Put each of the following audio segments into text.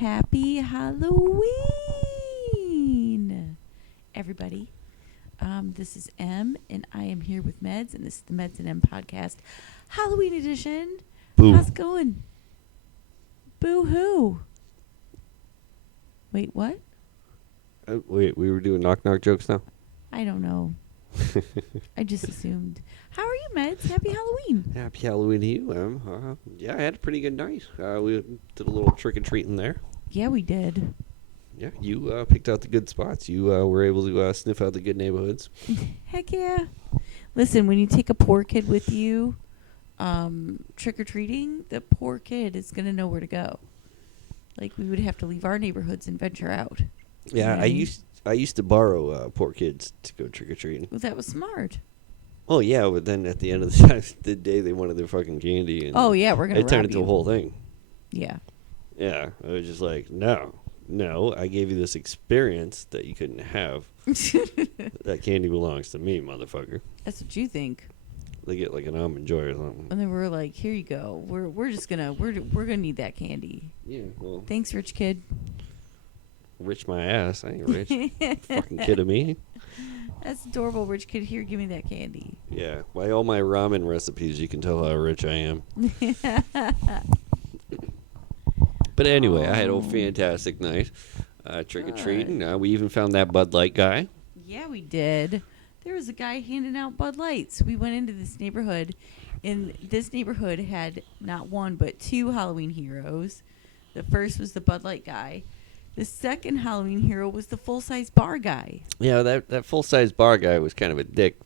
Happy Halloween, everybody. This is M, and I am here with Meds, and this is the Meds and M podcast, Halloween edition. Boo. How's it going? Boo-hoo. Wait, what? Wait, we were doing knock-knock jokes now? I don't know. I just assumed. How are you, Meds? Happy Halloween. Happy Halloween to you, yeah, I had a pretty good night. We did a little trick-or-treating there. Yeah, we did. Yeah, you picked out the good spots. You were able to sniff out the good neighborhoods. Heck yeah. Listen, when you take a poor kid with you trick-or-treating, the poor kid is going to know where to go. Like, we would have to leave our neighborhoods and venture out. Yeah, Right? I used to borrow poor kids to go trick-or-treating. Well, that was smart. Oh, yeah, but then at the end of the day, they wanted their fucking candy. And Oh, yeah, we're going to it turned rob into you. a whole thing. Yeah. Yeah, I was just like, no, I gave you this experience that you couldn't have. That candy belongs to me, motherfucker. That's what you think. They get like an almond joy or something. And then we're like, here you go. We're just going to, we're going to need that candy. Yeah, well, Thanks, rich kid. rich my ass. I ain't rich. Fucking kidding me? That's adorable, rich kid. Here, give me that candy. Yeah, by all my ramen recipes, you can tell how rich I am. But anyway, I had a fantastic night trick-or-treating. We even found that Bud Light guy. Yeah, we did. There was a guy handing out Bud Lights. We went into this neighborhood, and this neighborhood had not one but two Halloween heroes. The first was the Bud Light guy. The second Halloween hero was the full-size bar guy. Yeah, that full-size bar guy was kind of a dick,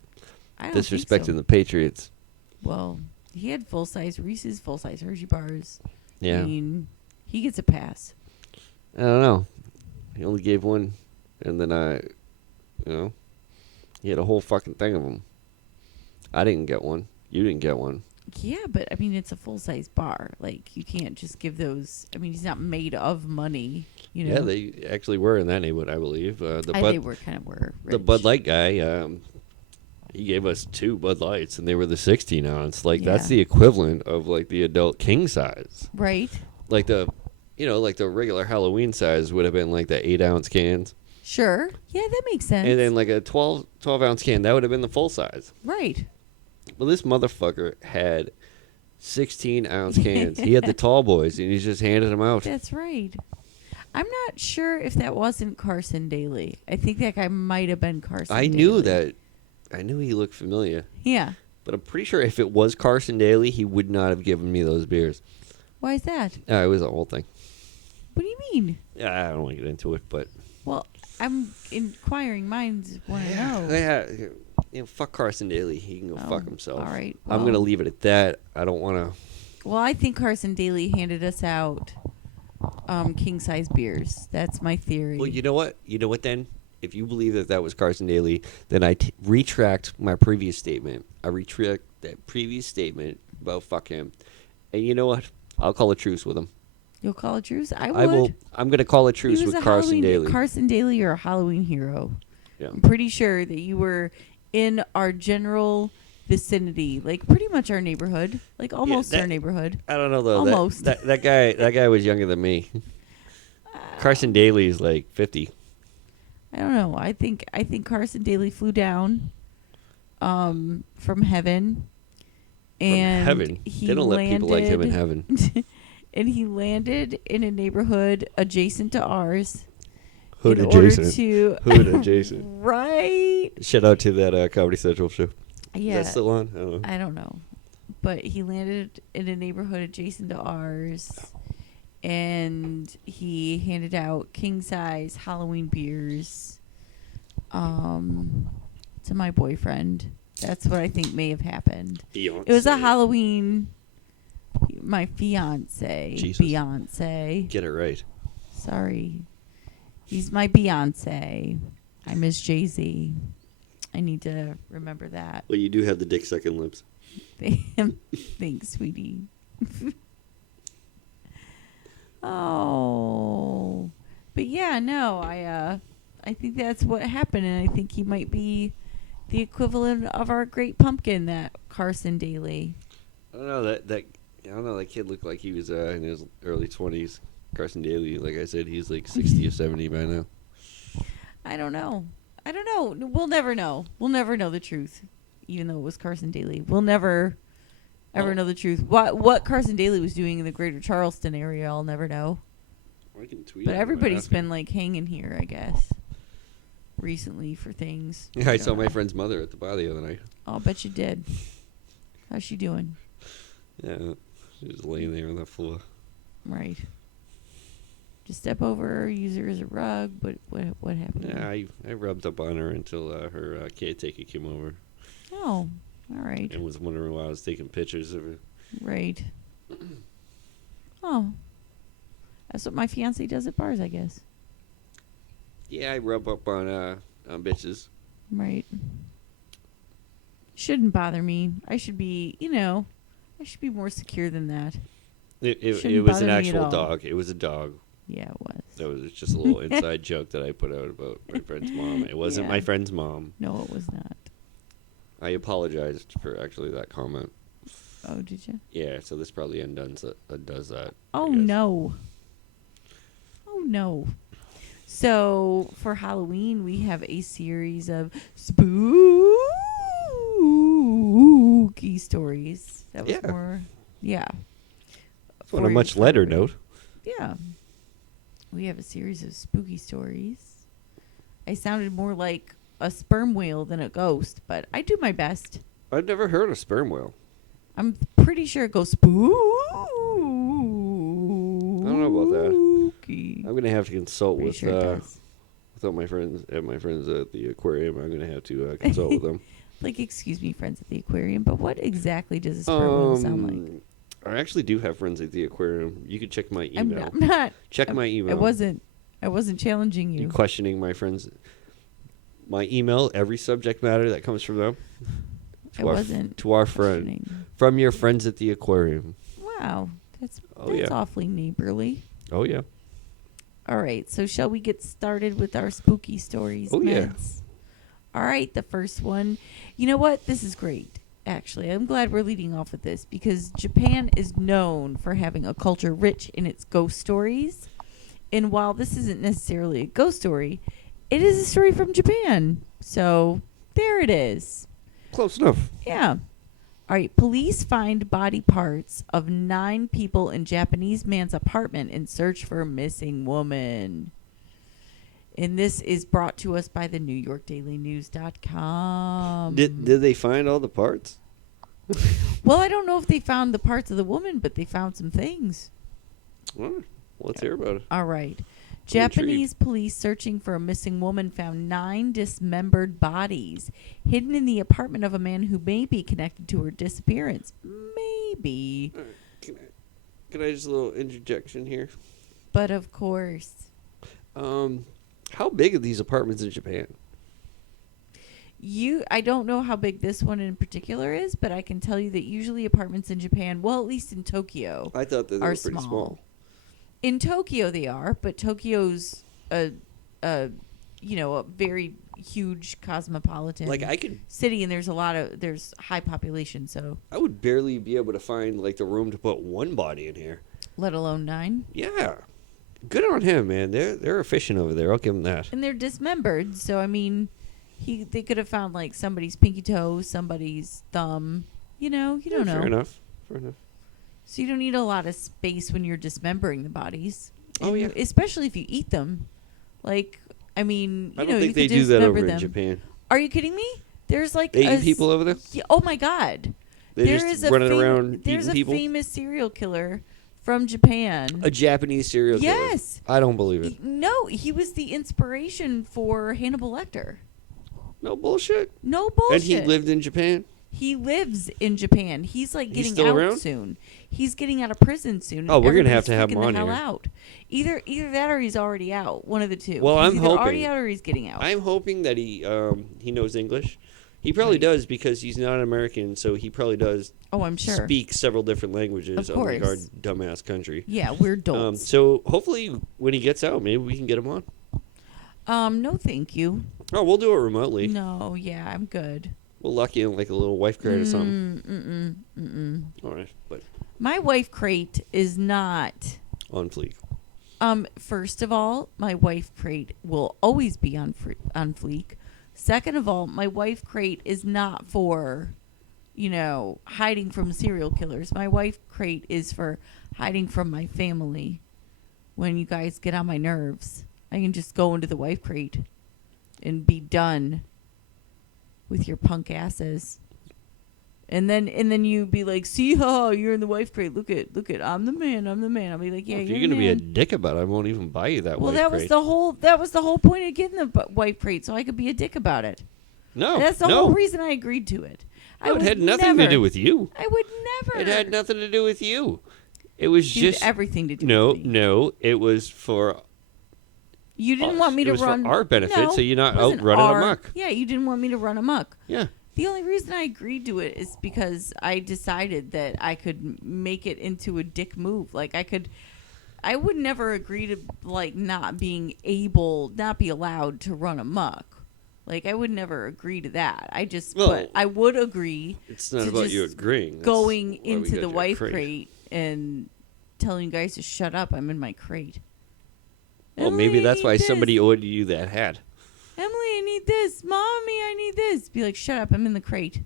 I don't think disrespecting so. the Patriots. Well, he had full-size Reese's, full-size Hershey bars. Yeah. I mean, he gets a pass. I don't know. He only gave one, and then he had a whole fucking thing of them. I didn't get one. You didn't get one. Yeah, but, I mean, it's a full-size bar. Like, you can't just give those. I mean, he's not made of money, you know. Yeah, they actually were in that neighborhood, I believe. They were kind of were rich. The Bud Light guy, he gave us 2 Bud Lights, and they were the 16 ounce. Like, that's Yeah. the equivalent of, like, the adult king size. Right. Like the regular Halloween size would have been, like, the 8 ounce cans. Sure. Yeah, that makes sense. And then, like, a 12 ounce can, that would have been the full size. Right. Well, this motherfucker had 16 ounce cans. He had the tall boys, and he's just handed them out. That's right. I'm not sure if that wasn't Carson Daly. I think that guy might have been Carson I Daly. knew that. I knew he looked familiar. Yeah. But I'm pretty sure if it was Carson Daly, he would not have given me those beers. Why is that? It was a whole thing. What do you mean? Yeah, I don't want to get into it, but... Well, I'm inquiring minds want to know. Yeah, fuck Carson Daly. He can go fuck himself. All right. I'm going to leave it at that. I don't want to... Well, I think Carson Daly handed us out king-size beers. That's my theory. Well, you know what? You know what, then? If you believe that was Carson Daly, then I retract my previous statement. I retract that previous statement about fuck him. And you know what? I'll call a truce with him. You'll call a truce? I I would. will. I'm going to call a truce He was with a Carson Halloween- Daly. Carson Daly, you're a Halloween hero. Yeah. I'm pretty sure that you were in our general vicinity, like pretty much our neighborhood, like almost our neighborhood. I don't know though. Almost. That guy was younger than me. Carson Daly is like 50. I don't know. I think Carson Daly flew down from heaven, and Heaven. he They don't let people like him in heaven. and he landed in a neighborhood adjacent to ours. Hood in order adjacent. to Hood adjacent. Right. Shout out to that Comedy Central show. Yeah. Is that still on? I don't know. I don't know. But he landed in a neighborhood adjacent to ours, and he handed out king-size Halloween beers to my boyfriend. That's what I think may have happened. It was a Halloween... My fiance. Jesus. Beyonce. Get it right. Sorry. He's my Beyonce. I miss Jay-Z. I need to remember that. Well, you do have the dick sucking lips. Thanks, sweetie. Oh. But yeah, no, I think that's what happened, and I think he might be the equivalent of our great pumpkin, that Carson Daly. I don't know that kid looked like he was in his early 20s. Carson Daly, like I said, he's like 60 or 70 by now. I don't know. I don't know. We'll never know. We'll never know the truth, even though it was Carson Daly. We'll never ever know the truth. What Carson Daly was doing in the greater Charleston area, I'll never know. I can tweet But him and everybody's ask him. been like hanging here, I guess, recently for things. Yeah, I don't saw my know. friend's mother at the bar the other night. I'll bet you did. How's she doing? Yeah, she was laying there on the floor. Right. Just step over her, use her as a rug. What happened? Yeah, I rubbed up on her until her caretaker came over Oh, all right. and was wondering why I was taking pictures of her. Right. Oh. That's what my fiance does at bars, I guess. Yeah, I rub up on bitches. Right. Shouldn't bother me. I should be, I should be more secure than that. It Shouldn't was an bother me at actual all. dog. It was a dog. Yeah, it was. That was just a little inside joke that I put out about my friend's mom. It wasn't Yeah. my friend's mom. No, it was not. I apologized for actually that comment. Oh, did you? Yeah, so this probably undoes that. I Oh, guess. no. Oh, no. So, for Halloween, we have a series of spooky stories. That was Yeah. more, yeah. On For a your much lighter Halloween. note. Yeah. We have a series of spooky stories. I sounded more like a sperm whale than a ghost, but I do my best. I've never heard of sperm whale. I'm pretty sure it goes spooky. I don't know about that. I'm gonna have to consult Pretty with sure it does. all my friends at the aquarium. I'm gonna have to consult with them. Like, excuse me, friends at the aquarium, but what exactly does a sperm whale sound like? I actually do have friends at the aquarium. You could check my I'm email. not. Check my email. I wasn't challenging You you. questioning my friends. My email, every subject matter that comes from them. I wasn't. To our friend. questioning. From your friends at the aquarium. Wow, that's Oh, yeah. awfully neighborly. Oh, yeah. All right, so shall we get started with our spooky stories? Oh, yeah. Meds? All right, the first one. You know what? This is great, actually. I'm glad we're leading off with this because Japan is known for having a culture rich in its ghost stories. And while this isn't necessarily a ghost story, it is a story from Japan. So there it is. Close enough. Yeah. All right. Police find body parts of 9 people in Japanese man's apartment in search for a missing woman. And this is brought to us by the NewYorkDailyNews.com. Did they find all the parts? Well, I don't know if they found the parts of the woman, but they found some things. Well, let's hear about it. All right. I'm Japanese police searching for a missing woman found 9 dismembered bodies hidden in the apartment of a man who may be connected to her disappearance. Maybe. Can I just a little interjection here? But of course. How big are these apartments in Japan? I don't know how big this one in particular is, but I can tell you that usually apartments in Japan, well, at least in Tokyo, I thought that they are were pretty small. In Tokyo they are, but Tokyo's a very huge cosmopolitan Like I could, city, and there's high population, so I would barely be able to find like the room to put one body in here. let alone 9. Yeah, good on him, man. They're efficient over there. I'll give him that. And they're dismembered, so I mean, they could have found like somebody's pinky toe, somebody's thumb. You don't know. Fair enough. Fair enough. So you don't need a lot of space when you're dismembering the bodies. Oh, And yeah. especially if you eat them. Like, I mean, I you don't know, think you they could do that dismember over them. in Japan. Are you kidding me? There's like They eat people over there. Yeah, oh my god. They're just running around There's eating a people. famous serial killer from Japan. A Japanese serial killer. Yes. I don't believe it. No, he was the inspiration for Hannibal Lecter. No bullshit. No bullshit. And he lived in Japan. He lives in Japan. He's like He's getting still out around? soon. He's getting out of prison soon. Oh, we're gonna Everybody's have to have him freaking on the hell here. out. Either that or he's already out. One of the two. Well, He's I'm either already hoping. out or he's getting out. I'm hoping that he knows English. He probably Right. does because he's not American, so he probably does Oh, I'm sure. speak several different languages, Of unlike our course. dumbass country. Yeah, we're adults. So hopefully when he gets out, maybe we can get him on. No, thank you. Oh, we'll do it remotely. No, yeah, I'm good. We'll lock you in like a little wife crate or something. Mm-mm. All right, but My wife crate is not on fleek. First of all, my wife crate will always be on fleek. Second of all, my wife crate is not for, hiding from serial killers. My wife crate is for hiding from my family. When you guys get on my nerves, I can just go into the wife crate and be done with your punk asses. And then you be like, see how you're in the wife crate. Look at, I'm the man. I'll be like, yeah, Well, if you're you're gonna be a man. dick about it, I won't even buy you that. Well, wife that crate. was the whole point of getting the wife crate, so I could be a dick about it. No, That's the no. whole reason I agreed to it. No, it had nothing to do with you. I would never. It had nothing to do with you. It was Dude, just everything to do no, with me. no. It was for You didn't us. want me to It was run. for our benefit, No, so you're not it wasn't out running our- amok. Yeah, you didn't want me to run amok. Yeah. The only reason I agreed to it is because I decided that I could make it into a dick move. Like I would never agree to not be allowed to run amok. Like I would never agree to that. But I would agree. It's not to about you just agreeing. That's going why we into got the your wife crate and telling you guys to shut up. I'm in my crate. Well, maybe Emily, I that's why need this. somebody ordered you that hat. Emily, I need this. Mommy, I need this. Be like, shut up. I'm in the crate.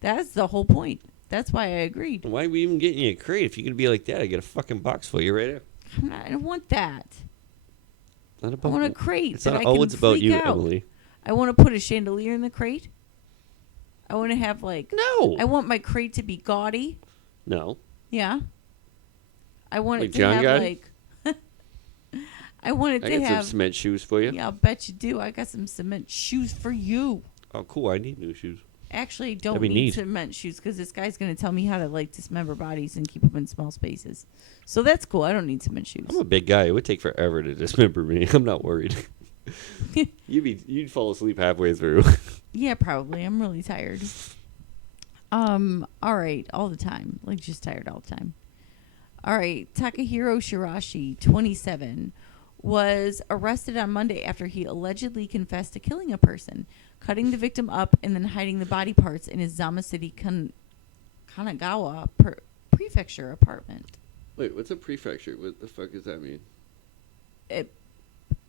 That's the whole point. That's why I agreed. Why are we even getting you a crate? If you can be like that, I get a fucking box for you right there. I don't want that. Not I about want a crate It's that not I can always about freak you, out. Emily. I want to put a chandelier in the crate. I want to have No. I want my crate to be gaudy. No. Yeah. I want Like it to John have Gotti? I want it I to got some have. cement shoes for you. Yeah, I'll bet you do. I got some cement shoes for you. Oh, cool. I need new shoes. Actually, I don't That'd be need neat. cement shoes because this guy's going to tell me how to dismember bodies and keep them in small spaces. So that's cool. I don't need cement shoes. I'm a big guy. It would take forever to dismember me. I'm not worried. You'd fall asleep halfway through. Yeah, probably. I'm really tired. All right, all the time. Just tired all the time. All right, Takahiro Shirashi, 27, was arrested on Monday after he allegedly confessed to killing a person, cutting the victim up, and then hiding the body parts in his Zama City Kanagawa prefecture apartment. Wait, what's a prefecture? What the fuck does that mean?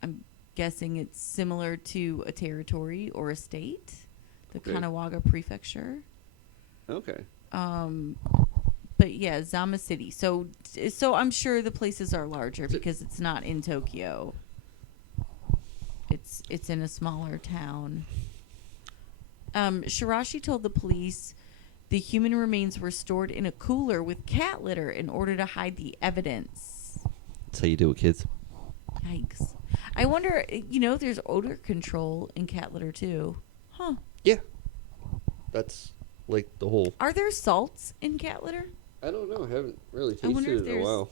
I'm guessing it's similar to a territory or a state, the Okay. Kanagawa prefecture. Okay. But yeah, Zama City. So I'm sure the places are larger because it's not in Tokyo. It's in a smaller town. Shirashi told the police the human remains were stored in a cooler with cat litter in order to hide the evidence. That's how you do it, kids. Yikes. I wonder, there's odor control in cat litter too. Huh. Yeah. That's like the whole... Are there salts in cat litter? I don't know. I haven't really I wonder tasted if it in a there's- while.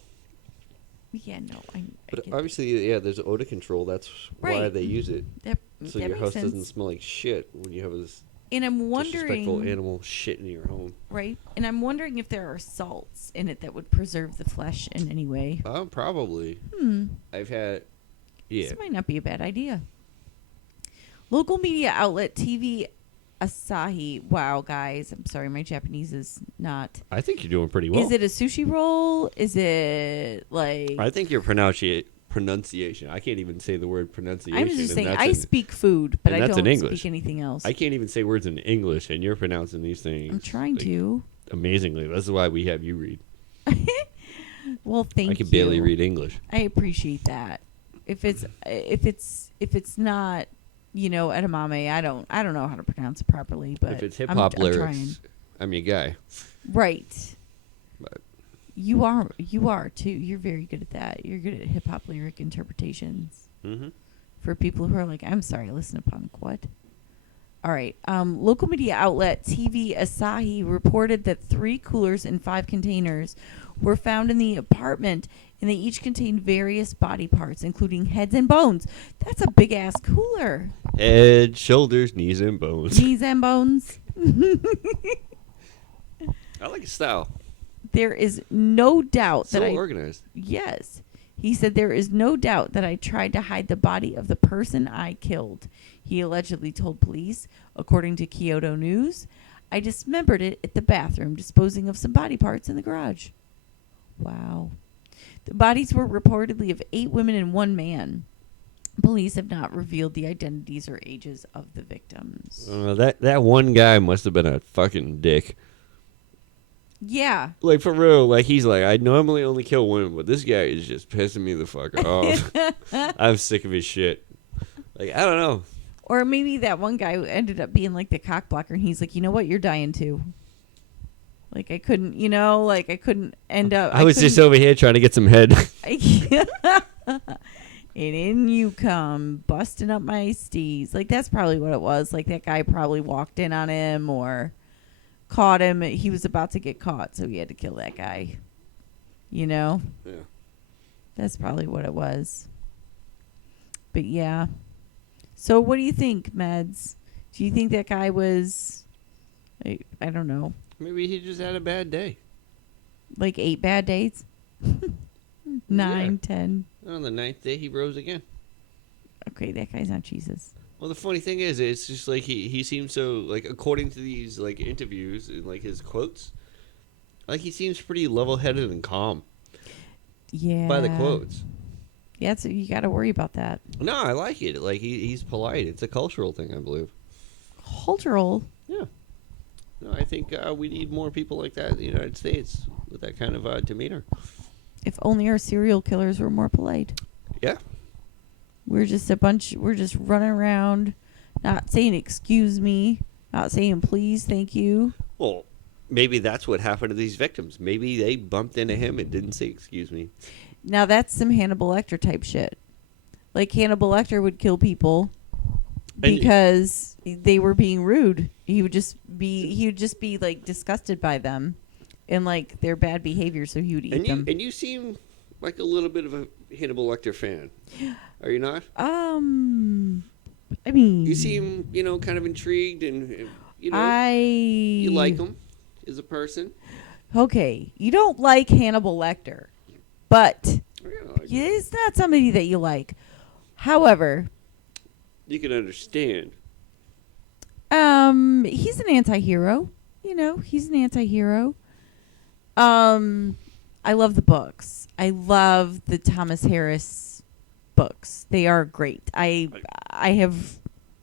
Yeah, no. I But get obviously, yeah, there's odor control. That's why Right. they use it. that. So That your makes house sense. doesn't smell like shit when you have this And I'm disrespectful wondering, animal shit in your home. right? And I'm wondering if there are salts in it that would preserve the flesh in any way. Probably. I've had... Yeah. This might not be a bad idea. Local media outlet TV Asahi. Wow, guys. I'm sorry, my Japanese is not. I think you're doing pretty well. Is it a sushi roll? Is it like... I think your pronunciation. I can't even say the word pronunciation. I'm just and saying, that's I in- speak food, but and I that's in don't English. speak anything else. I can't even say words in English, and you're pronouncing these things. I'm trying like, to. amazingly. That's why we have you read. Well, thank you. I can barely read English. I appreciate that. If it's not, edamame, I don't know how to pronounce it properly, but If it's hip I'm hop trying. lyrics, I'm your guy. Right. But You are too. You're very good at that. You're good at hip hop lyric interpretations. mm-hmm. For people who are like, I'm sorry, listen to punk. What? All right. Local media outlet TV Asahi reported that 3 coolers and 5 containers were found in the apartment, and they each contained various body parts, including heads and bones. That's a big ass cooler. Head, shoulders, knees, and bones. Knees and bones. I like his style. There is no doubt So that organized. Yes. He said there is no doubt that I tried to hide the body of the person I killed. He allegedly told police, according to Kyoto News. I dismembered it at the bathroom, disposing of some body parts in the garage. Wow. The bodies were reportedly of 8 women and 1 man. Police have not revealed the identities or ages of the victims. That one guy must have been a fucking dick. Yeah. Like, for real, like, he's like, I normally only kill women, but this guy is just pissing me the fuck off. I'm sick of his shit. Like, I don't know. Or maybe that one guy ended up being like the cock blocker, and he's like, you know what, you're dying too. Like, I couldn't, I couldn't end up. I was just over here trying to get some head. And in you come, busting up my steez. Like, that's probably what it was. Like, that guy probably walked in on him or caught him. He was about to get caught, so he had to kill that guy. Yeah. That's probably what it was. But, yeah. So, what do you think, Meds? Do you think that guy was, I don't know, Maybe he just had a bad day. like 8 bad days? 9, 10. On the 9th day, he rose again. Okay, that guy's not Jesus. Well, the funny thing is, it's just like he seems so, like, according to these, like, interviews and, like, his quotes, like, he seems pretty level-headed and calm. Yeah. By the quotes. Yeah, so you got to worry about that. No, I like it. Like, he's polite. It's a cultural thing, I believe. Cultural. Yeah. No, I think we need more people like that in the United States with that kind of demeanor. If only our serial killers were more polite. Yeah. We're just running around, not saying excuse me, not saying please, thank you. Well, maybe that's what happened to these victims. Maybe they bumped into him and didn't say excuse me. Now that's some Hannibal Lecter type shit. Like Hannibal Lecter would kill people because they were being rude. He would just be like disgusted by them and like their bad behavior, so he would eat them. And you seem like a little bit of a Hannibal Lecter fan. Are you not? I mean, You seem, kind of intrigued and you you like him as a person. Okay, you don't like Hannibal Lecter, but Yeah, it's not somebody that you like. However, you can understand. he's an anti-hero. He's an anti-hero. I love the books. I love the Thomas Harris books. They are great. I have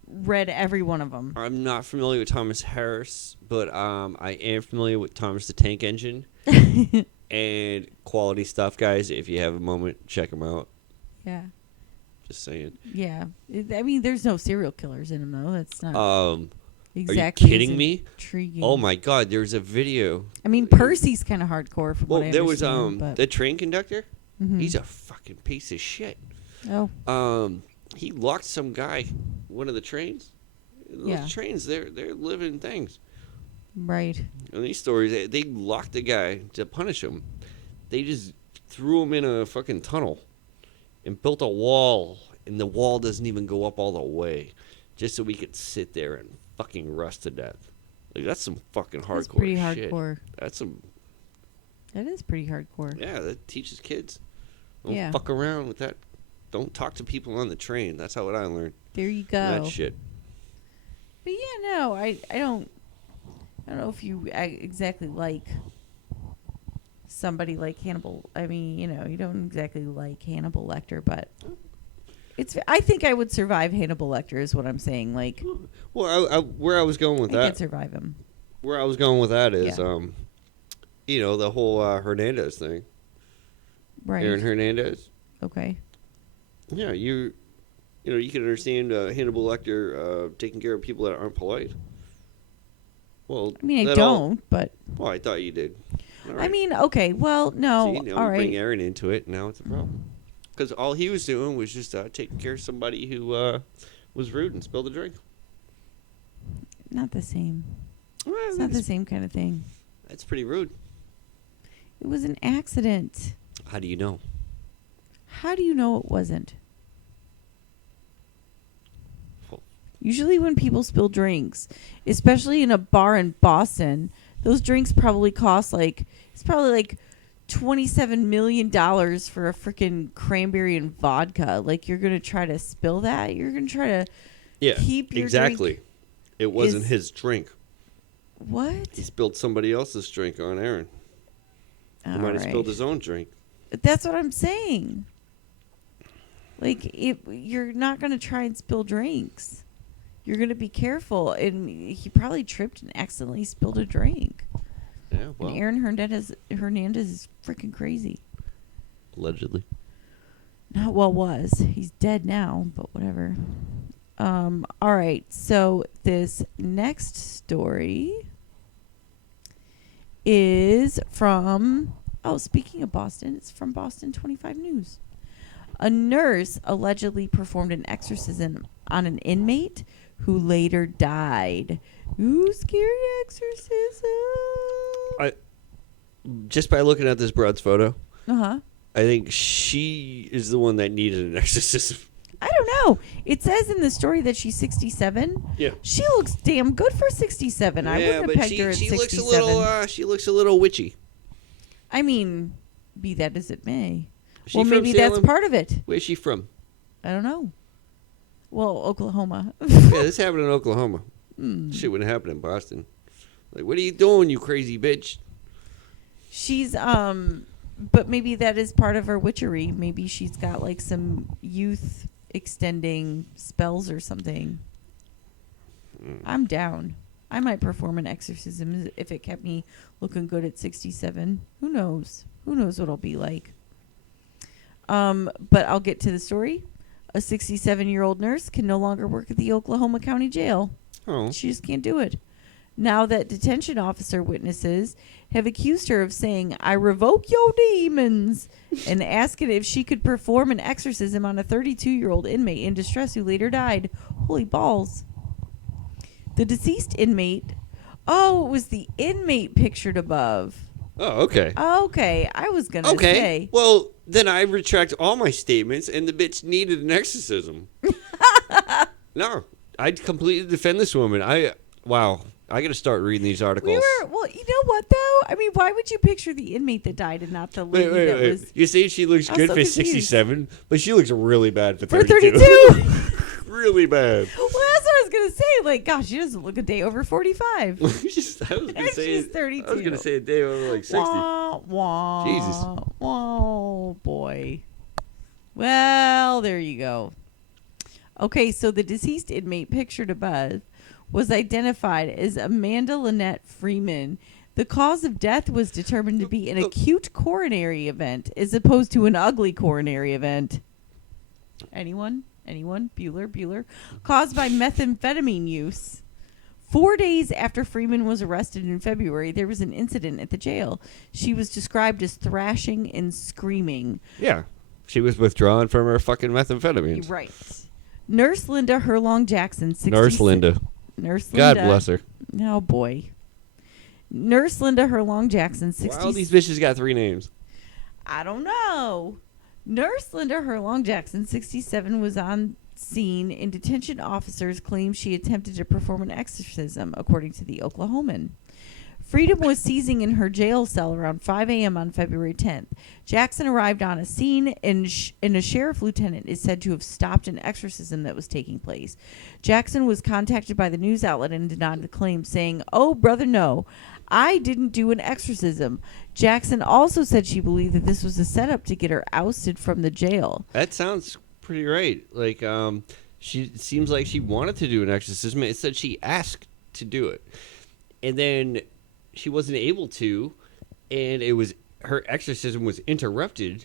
read every one of them. I'm not familiar with Thomas Harris, but I am familiar with Thomas the Tank Engine and quality stuff, guys. If you have a moment, check them out. Yeah. Just saying. Yeah. I mean, there's no serial killers in them, though. That's not Are exactly you kidding me? Intriguing. Oh my God! There's a video. I mean, Percy's kind of hardcore from Well, what I there was understand, the train conductor. Mhm. He's a fucking piece of shit. Oh. He locked some guy, one of the trains. Those Yeah. trains, they're living things. Right. In these stories, they locked the guy to punish him. They just threw him in a fucking tunnel and built a wall, and the wall doesn't even go up all the way, just so we could sit there and fucking rust to death. Like, that's some fucking hardcore That's pretty shit. hardcore. That's some, That is pretty hardcore. yeah, that teaches kids. Don't Yeah. fuck around with that. Don't talk to people on the train. That's how I learned. There you go. That shit. But yeah, no, I don't know if you exactly like somebody like Hannibal. I mean, you don't exactly like Hannibal Lecter, but I think I would survive Hannibal Lecter is what I'm saying. Like, Well, where I was going with I that, could survive him. where I was going with that is, Yeah. the whole Hernandez thing. Right. Aaron Hernandez. Okay. Yeah, you can understand Hannibal Lecter taking care of people that aren't polite. Well, I mean, I that don't, but Well, I thought you did. All I right. mean, okay. Well, no. See, now All we bring right. Aaron into it. Now it's a problem. Because all he was doing was just taking care of somebody who was rude and spilled a drink. Not the same. Well, It's not the same kind of thing. That's pretty rude. It was an accident. How do you know? How do you know it wasn't? Well- Usually when people spill drinks, especially in a bar in Boston, those drinks probably cost it's probably like $27 million for a freaking cranberry and vodka. Like, you're going to try to spill that? You're going to try to keep your exactly. drink? It wasn't his drink. What? He spilled somebody else's drink on Aaron. He might have spilled his own drink. That's what I'm saying. Like, you're not going to try and spill drinks. You're going to be careful. And he probably tripped and accidentally spilled a drink. Yeah, well, And Aaron Hernandez is freaking crazy. allegedly. Was. He's dead now, but whatever. All right. So this next story is from, speaking of Boston, it's from Boston 25 News. A nurse allegedly performed an exorcism on an inmate who later died. Ooh, scary exorcism. Just by looking at this broad's photo, Uh-huh. I think she is the one that needed an exorcism. I don't know. It says in the story that she's 67. Yeah. She looks damn good for 67. I wouldn't have pegged her at 67. She looks a little witchy. I mean, be that as it may. Is she Well, from maybe that's Salem? part of it. Where's she from? I don't know. Well, Oklahoma. Yeah, this happened in Oklahoma. Hmm. Shit wouldn't happen in Boston. Like, what are you doing, you crazy bitch? She's, but maybe that is part of her witchery. Maybe she's got like some youth extending spells or something. I'm down. I might perform an exorcism if it kept me looking good at 67. Who knows? Who knows what I'll be like? But I'll get to the story. A 67-year-old nurse can no longer work at the Oklahoma County Jail. Oh. She just can't do it. Now that detention officer witnesses have accused her of saying, "I revoke your demons," and asking if she could perform an exorcism on a 32-year-old inmate in distress who later died. Holy balls. The deceased inmate. Oh, it was the inmate pictured above. Oh, okay. Okay, I was going to Okay. say. Well, then I retract all my statements, and the bitch needed an exorcism. No, I'd completely defend this woman. Wow. I got to start reading these articles. Well, you know what, though? I mean, why would you picture the inmate that died and not the lady that was... You say she looks I was good so for confused. 67, but she looks really bad for For 32. 32? Really bad. Well, that's what I was going to say. Like, gosh, she doesn't look a day over 45. I was gonna And say she's 32. I was gonna say a day over like 60. Wah, wah, Jesus. Oh, boy. Well, there you go. Okay, so the deceased inmate pictured above was identified as Amanda Lynette Freeman. The cause of death was determined to be an acute coronary event as opposed to an ugly coronary event. Anyone? Bueller? Caused by methamphetamine use. 4 days after Freeman was arrested in February, there was an incident at the jail. She was described as thrashing and screaming. Yeah, she was withdrawn from her fucking methamphetamines. Right. Nurse Linda Herlong Jackson. Nurse Linda. Nurse God Linda. bless her. Oh, boy. Nurse Linda Herlong Jackson, 60. Why all these bitches got 3 names? I don't know. Nurse Linda Herlong Jackson, 67, was on scene, and detention officers claim she attempted to perform an exorcism, according to the Oklahoman. Freedom was seizing in her jail cell around 5 a.m. on February 10th. Jackson arrived on a scene, and a sheriff lieutenant is said to have stopped an exorcism that was taking place. Jackson was contacted by the news outlet and denied the claim, saying, "Oh, brother, no. I didn't do an exorcism." Jackson also said she believed that this was a setup to get her ousted from the jail. That sounds pretty right. Like, she seems like she wanted to do an exorcism. It said she asked to do it, and then she wasn't able to, and her exorcism was interrupted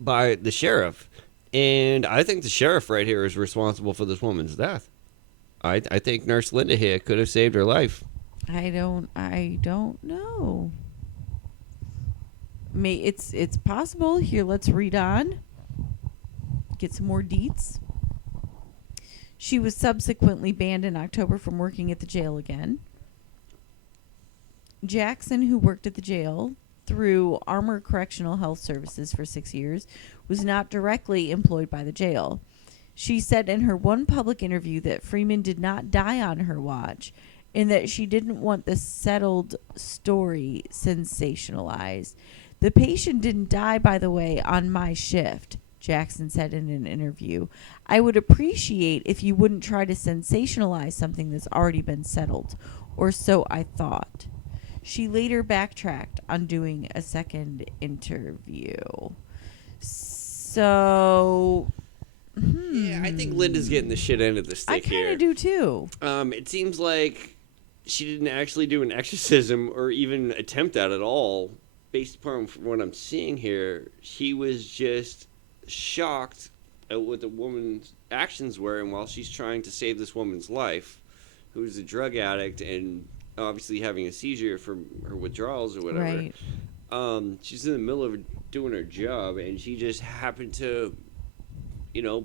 by the sheriff. And I think the sheriff right here is responsible for this woman's death. I think Nurse Linda here could have saved her life. I don't know. It's possible. Here, let's read on. Get some more deets. She was subsequently banned in October from working at the jail again. Jackson, who worked at the jail through Armor Correctional Health Services for 6 years, was not directly employed by the jail. She said in her one public interview that Freeman did not die on her watch and that she didn't want the settled story sensationalized. "The patient didn't die, by the way, on my shift," Jackson said in an interview. "I would appreciate if you wouldn't try to sensationalize something that's already been settled, or so I thought." She later backtracked on doing a second interview. So, Yeah, I think Linda's getting the shit end of the I stick kind here. of do too. It seems like she didn't actually do an exorcism or even attempt that at all. Based upon what I'm seeing here, she was just shocked at what the woman's actions were, and while she's trying to save this woman's life, who's a drug addict and obviously having a seizure from her withdrawals or whatever, Right. She's in the middle of doing her job, and she just happened to,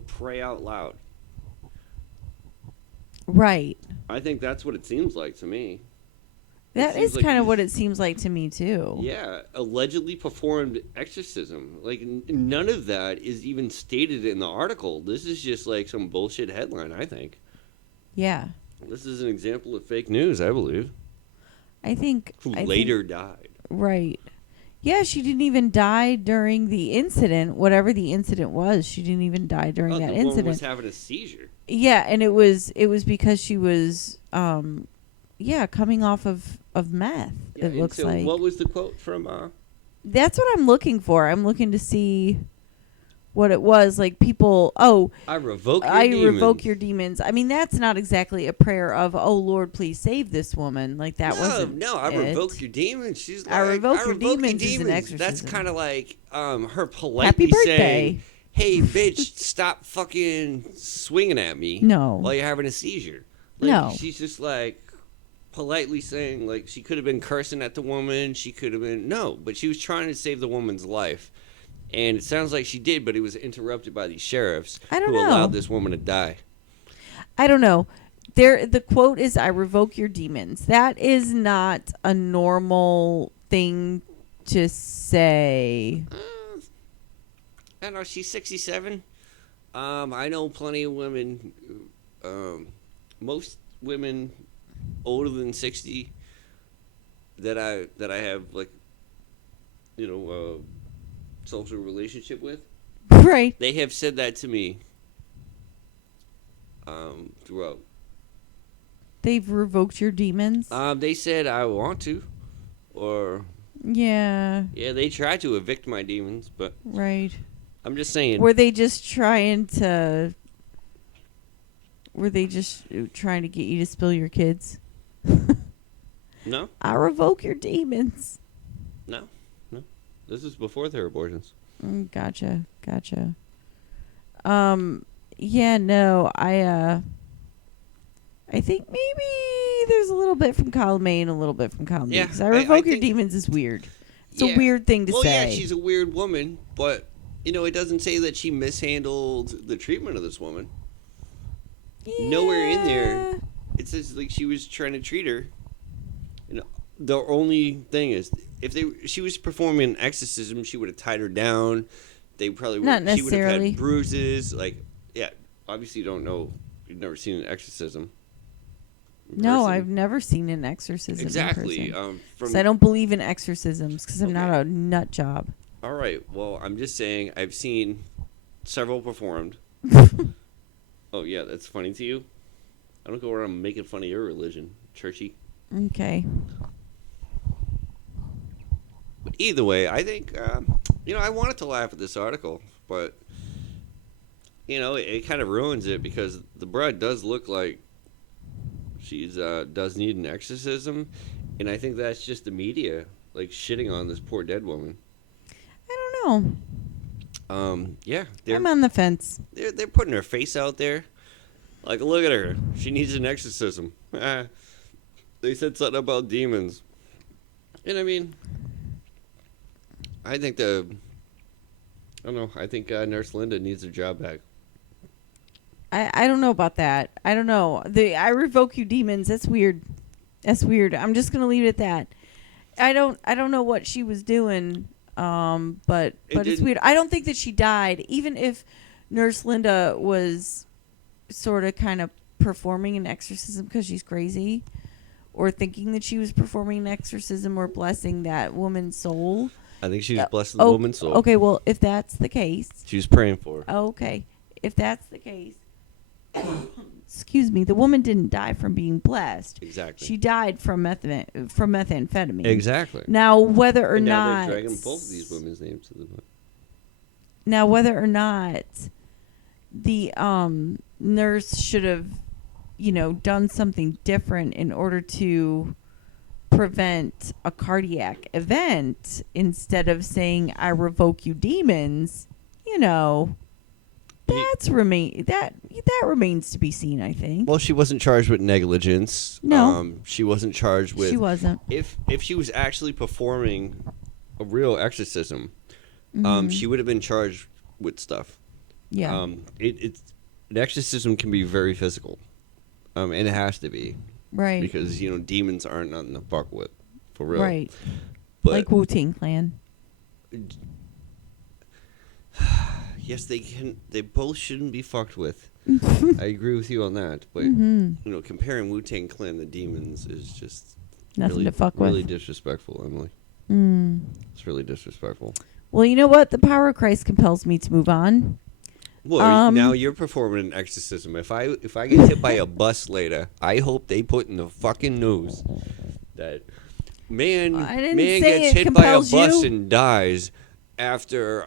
pray out loud. Right. I think that's what it seems like to me. That seems is like kind of he's- what it seems like to me too. Yeah, allegedly performed exorcism. Like, none of that is even stated in the article. This is just like some bullshit headline, I think. Yeah. This is an example of fake news, I believe. I think Who I later think, died. right. Yeah, she didn't even die during the incident, whatever the incident was. She didn't even die during Oh, that the woman incident. was having a seizure. Yeah, and it was because she was coming off of meth. Yeah, It and looks so like. What was the quote from... That's what I'm looking for. I'm looking to see what it was. Like people, I revoke your I demons. revoke your demons. I mean, that's not exactly a prayer of, oh Lord, please save this woman. Like that wasn't. No, I it. revoke your demons. She's like, I revoke your demons is an That's exorcism. kind of like her Happy politely birthday. saying, "Hey, bitch, stop fucking swinging at me No. while you're having a seizure." Like, No. she's just like politely saying, like, she could have been cursing at the woman. She could have been but she was trying to save the woman's life. And it sounds like she did, but it was interrupted by these sheriffs I don't who know. allowed this woman to die. I don't know. The quote is, "I revoke your demons." That is not a normal thing to say. I don't know. She's 67. I know plenty of women. Most women older than 60 that I have social relationship with. Right. They have said that to me. Throughout. They've revoked your demons. They said I want to, or Yeah. they tried to evict my demons, but Right. I'm just saying. Were they just trying to get you to spill your kids? No. I revoke your demons. This is before their abortions. Gotcha. Yeah, no, I think maybe there's a little bit from column A and a little bit from column B. Yeah, 'Cause I I revoke your think- demons is weird. It's a Yeah. weird thing to Well, say. yeah, she's a weird woman, but it doesn't say that she mishandled the treatment of this woman. Nowhere in there. Yeah. It says like she was trying to treat her. The only thing is, if she was performing an exorcism, she would have tied her down. They probably Not she would have necessarily. had bruises. Like, yeah, obviously you don't know. You've never seen an exorcism. in No, person. I've never seen an exorcism. Exactly. In person. From 'Cause I don't believe in exorcisms because I'm Okay. not a nut job. All right. Well, I'm just saying I've seen several performed. Oh yeah, that's funny to you? I don't go around making fun of your religion, churchy. Okay. But either way, I think I wanted to laugh at this article, but it kind of ruins it because the broad does look like she's does need an exorcism, and I think that's just the media like shitting on this poor dead woman. I don't know. Yeah, I'm on the fence. they're putting her face out there. Like, look at her. She needs an exorcism. They said something about demons. And I mean, I think I think Nurse Linda needs her job back. I don't know about that. I don't know. I revoke you demons. That's weird. I'm just gonna leave it at that. I don't know what she was doing. But it's didn't- weird. I don't think that she died. Even if Nurse Linda was sort of kind of performing an exorcism because she's crazy, or thinking that she was performing an exorcism or blessing that woman's soul. I think she was blessing the woman's soul. Okay, well, if that's the case, She was praying for her. okay. If that's the case, excuse me, the woman didn't die from being blessed. Exactly. She died from methamphetamine. Exactly. Now, whether or And now not they're dragging both of these women's names to the book. Now, whether or not the nurse should have, done something different in order to prevent a cardiac event instead of saying "I revoke you, demons," that remains to be seen. I think. Well, she wasn't charged with negligence. No. She wasn't charged with. She wasn't. If she was actually performing a real exorcism, Mhm. she would have been charged with stuff. Yeah. An exorcism can be very physical, and it has to be right. because demons aren't nothing to fuck with, for real. Right. But Like Wu-Tang Clan. yes, they can. They both shouldn't be fucked with. I agree with you on that. But Mhm. comparing Wu-Tang Clan to demons is just Nothing really, to fuck with. really disrespectful, Emily. Mm. It's really disrespectful. Well, you know what? The power of Christ compels me to move on. Well, now you're performing an exorcism. If I get hit by a bus later, I hope they put in the fucking news that man I didn't man say gets it hit by a compels bus you. and dies after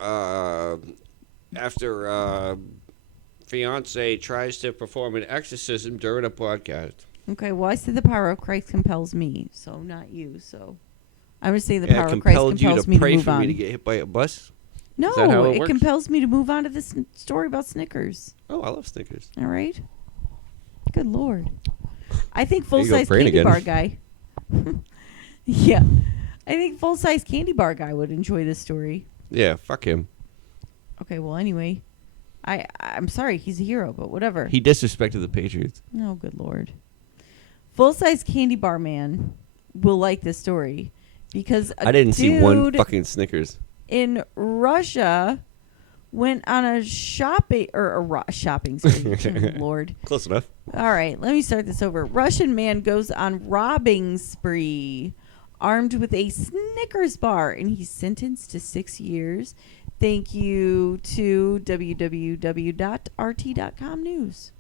fiance tries to perform an exorcism during a podcast. Okay, well, I said the power of Christ compels me, so not you. So I'm going to say the Yeah, power it of Christ compelled you compels to me to pray move for on. me to get hit by a bus. No, Is that how it it works? compels me to move on to this story about Snickers. Oh, I love Snickers. All right? Good Lord. I think There you go, full-size brain candy again. bar guy. Yeah. I think full-size candy bar guy would enjoy this story. Yeah, fuck him. Okay, well, anyway. I'm sorry, he's a hero, but whatever. He disrespected the Patriots. Oh, good Lord. Full-size candy bar man will like this story because I didn't see one dude fucking Snickers. in Russia went on a shopping spree. Good Lord. Close enough. All right, let me start this over. Russian man goes on robbing spree armed with a Snickers bar, and he's sentenced to 6 years. Thank you to www.rt.com news.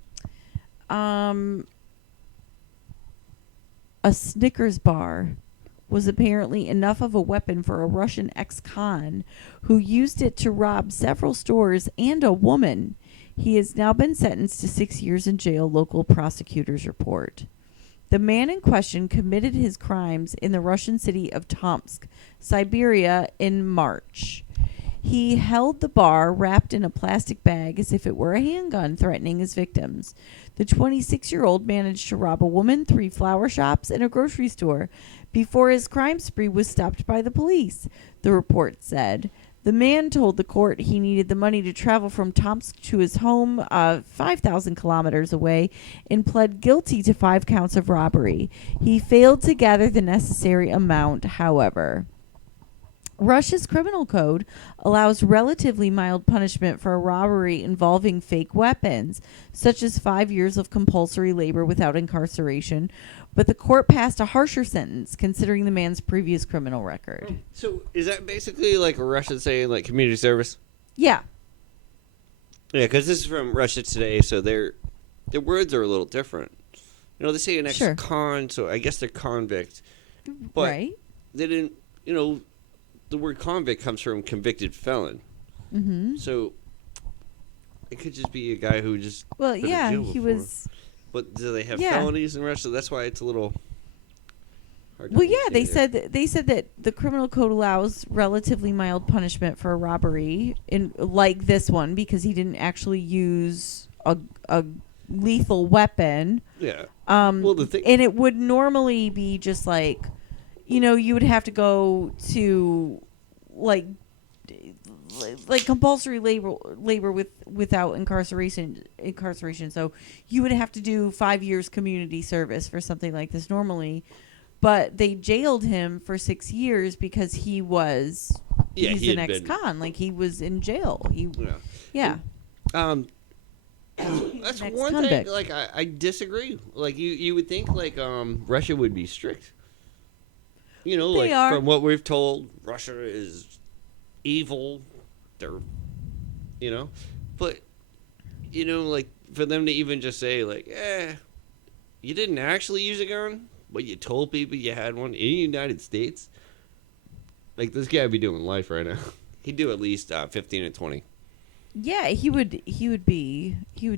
A Snickers bar was apparently enough of a weapon for a Russian ex-con who used it to rob several stores and a woman. He has now been sentenced to 6 years in jail, local prosecutors report. The man in question committed his crimes in the Russian city of Tomsk, Siberia, in March. He held the bar wrapped in a plastic bag as if it were a handgun, threatening his victims. The 26-year-old managed to rob a woman, 3 flower shops, and a grocery store before his crime spree was stopped by the police, the report said. The man told the court he needed the money to travel from Tomsk to his home 5,000 kilometers away and pled guilty to 5 counts of robbery. He failed to gather the necessary amount, however. Russia's criminal code allows relatively mild punishment for a robbery involving fake weapons, such as 5 years of compulsory labor without incarceration, but the court passed a harsher sentence considering the man's previous criminal record. So is that basically like a Russian saying like community service? Yeah. Yeah, because this is from Russia Today, so their words are a little different. They say an Sure. ex-con, so I guess they're convict. But right. they didn't, the word convict comes from convicted felon. Mm-hmm. So it could just be a guy who just Well, been in yeah, jail he before. was... But do they have Yeah. felonies in Russia? That's why it's a little hard to Well, yeah, they understand. said that the criminal code allows relatively mild punishment for a robbery, like this one, because he didn't actually use a lethal weapon. Yeah. Well, the thing- and it would normally be just like, you would have to go to like compulsory labor without incarceration. So you would have to do 5 years community service for something like this normally, but they jailed him for 6 years because he's he an had been- ex-con, like he was in jail. Yeah. That's one thing. Ex-convict. Like I disagree. Like you would think like Russia would be strict. Like are. from what we've told, Russia is evil. They're, but like for them to even just say like, you didn't actually use a gun, but you told people you had one in the United States. Like, this guy would be doing life right now. He'd do at least 15 and 20. Yeah, he would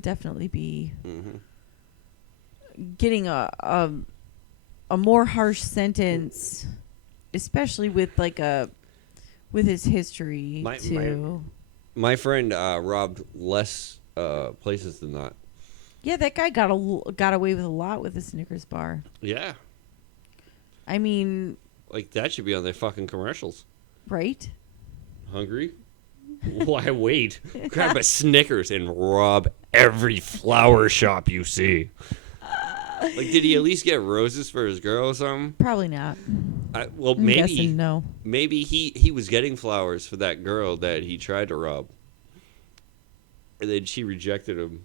definitely be getting a more harsh sentence, especially with with his history too. My friend robbed less places than that. Yeah, that guy got away with a lot with the Snickers bar. Yeah. I mean, like, that should be on their fucking commercials. Right? Hungry? Why wait? Grab a Snickers and rob every flower shop you see. Like, did he at least get roses for his girl or something? Probably not. Well, I'm maybe guessing no. Maybe he was getting flowers for that girl that he tried to rob, and then she rejected him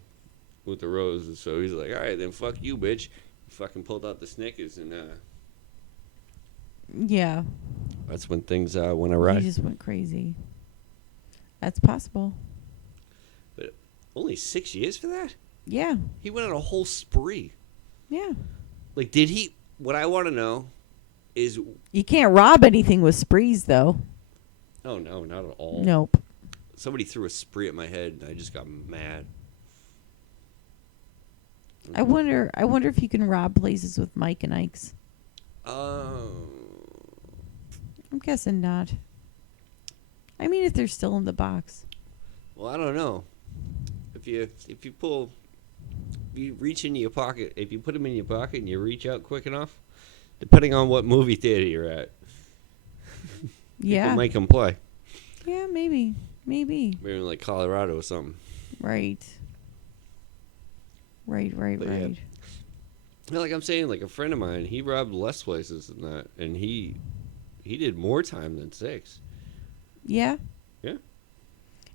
with the roses. So he's like, "All right, then fuck you, bitch." He fucking pulled out the Snickers, and yeah, that's when things went awry. He just went crazy. That's possible. But only 6 years for that? Yeah. He went on a whole spree. Yeah. Like, did he? What I want to know is, you can't rob anything with sprees, though. oh no, not at all. Nope. Somebody threw a spree at my head, and I just got mad. I wonder if you can rob places with Mike and Ike's. Oh. I'm guessing not. I mean, if they're still in the box. Well, I don't know. If you reach into your pocket, if you put them in your pocket and you reach out quick enough, depending on what movie theater you're at, yeah, people might come play. Yeah, maybe. Maybe in like Colorado or something. Right. Right. Yeah. Like I'm saying, like a friend of mine, he robbed less places than that, and he did more time than 6. Yeah. Yeah.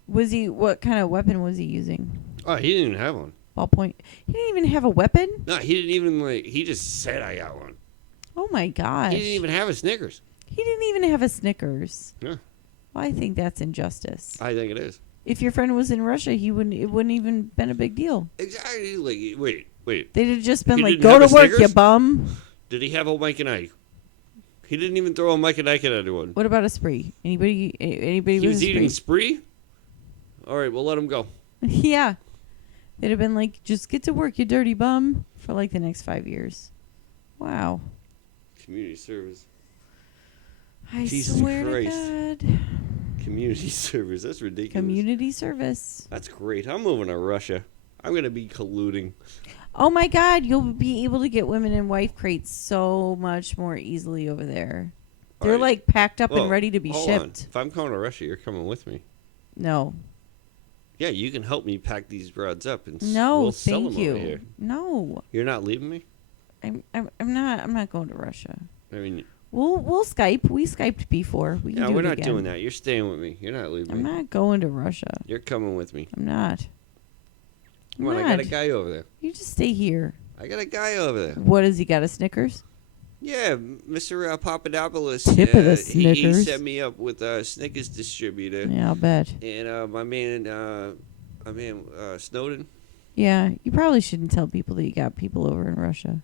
What kind of weapon was he using? Oh, he didn't even have one. Ballpoint. He didn't even have a weapon? No, he didn't even he just said I got one. Oh my gosh. He didn't even have a Snickers. He didn't even have a Snickers. Yeah. Well, I think that's injustice. I think it is. If your friend was in Russia, it wouldn't even been a big deal. Exactly. Like, wait. They'd have just been He like, didn't go have to a work, you Snickers? bum. Did he have a Mike and Ike? He didn't even throw a Mike and Ike at anyone. What about a spree? Anybody He with was a eating spree? spree? All right, we'll let him go. Yeah. They'd have been like, just get to work, you dirty bum, for like the next 5 years. Wow. Community service. I Jesus swear Christ. to God. Community service. That's ridiculous. Community service. That's great. I'm moving to Russia. I'm going to be colluding. Oh my God, you'll be able to get women in wife crates so much more easily over there. All They're right. like packed up Well, and ready to be hold shipped. on. If I'm coming to Russia, you're coming with me. No. Yeah, you can help me pack these broads up and No, we'll sell thank them you. over here. No. You're not leaving me? I'm not going to Russia. I mean, We'll Skype. We Skyped before. We can no, do we're it not again. doing that. You're staying with me. You're not leaving I'm me. not going to Russia. You're coming with me. I'm not. Come on, I got a guy over there. You just stay here. I got a guy over there. What has he got? A Snickers? Yeah, Mr. Papadopoulos. Tip of the He Snickers. set me up with a Snickers distributor. Yeah, I'll bet. And my man Snowden. Yeah, you probably shouldn't tell people that you got people over in Russia.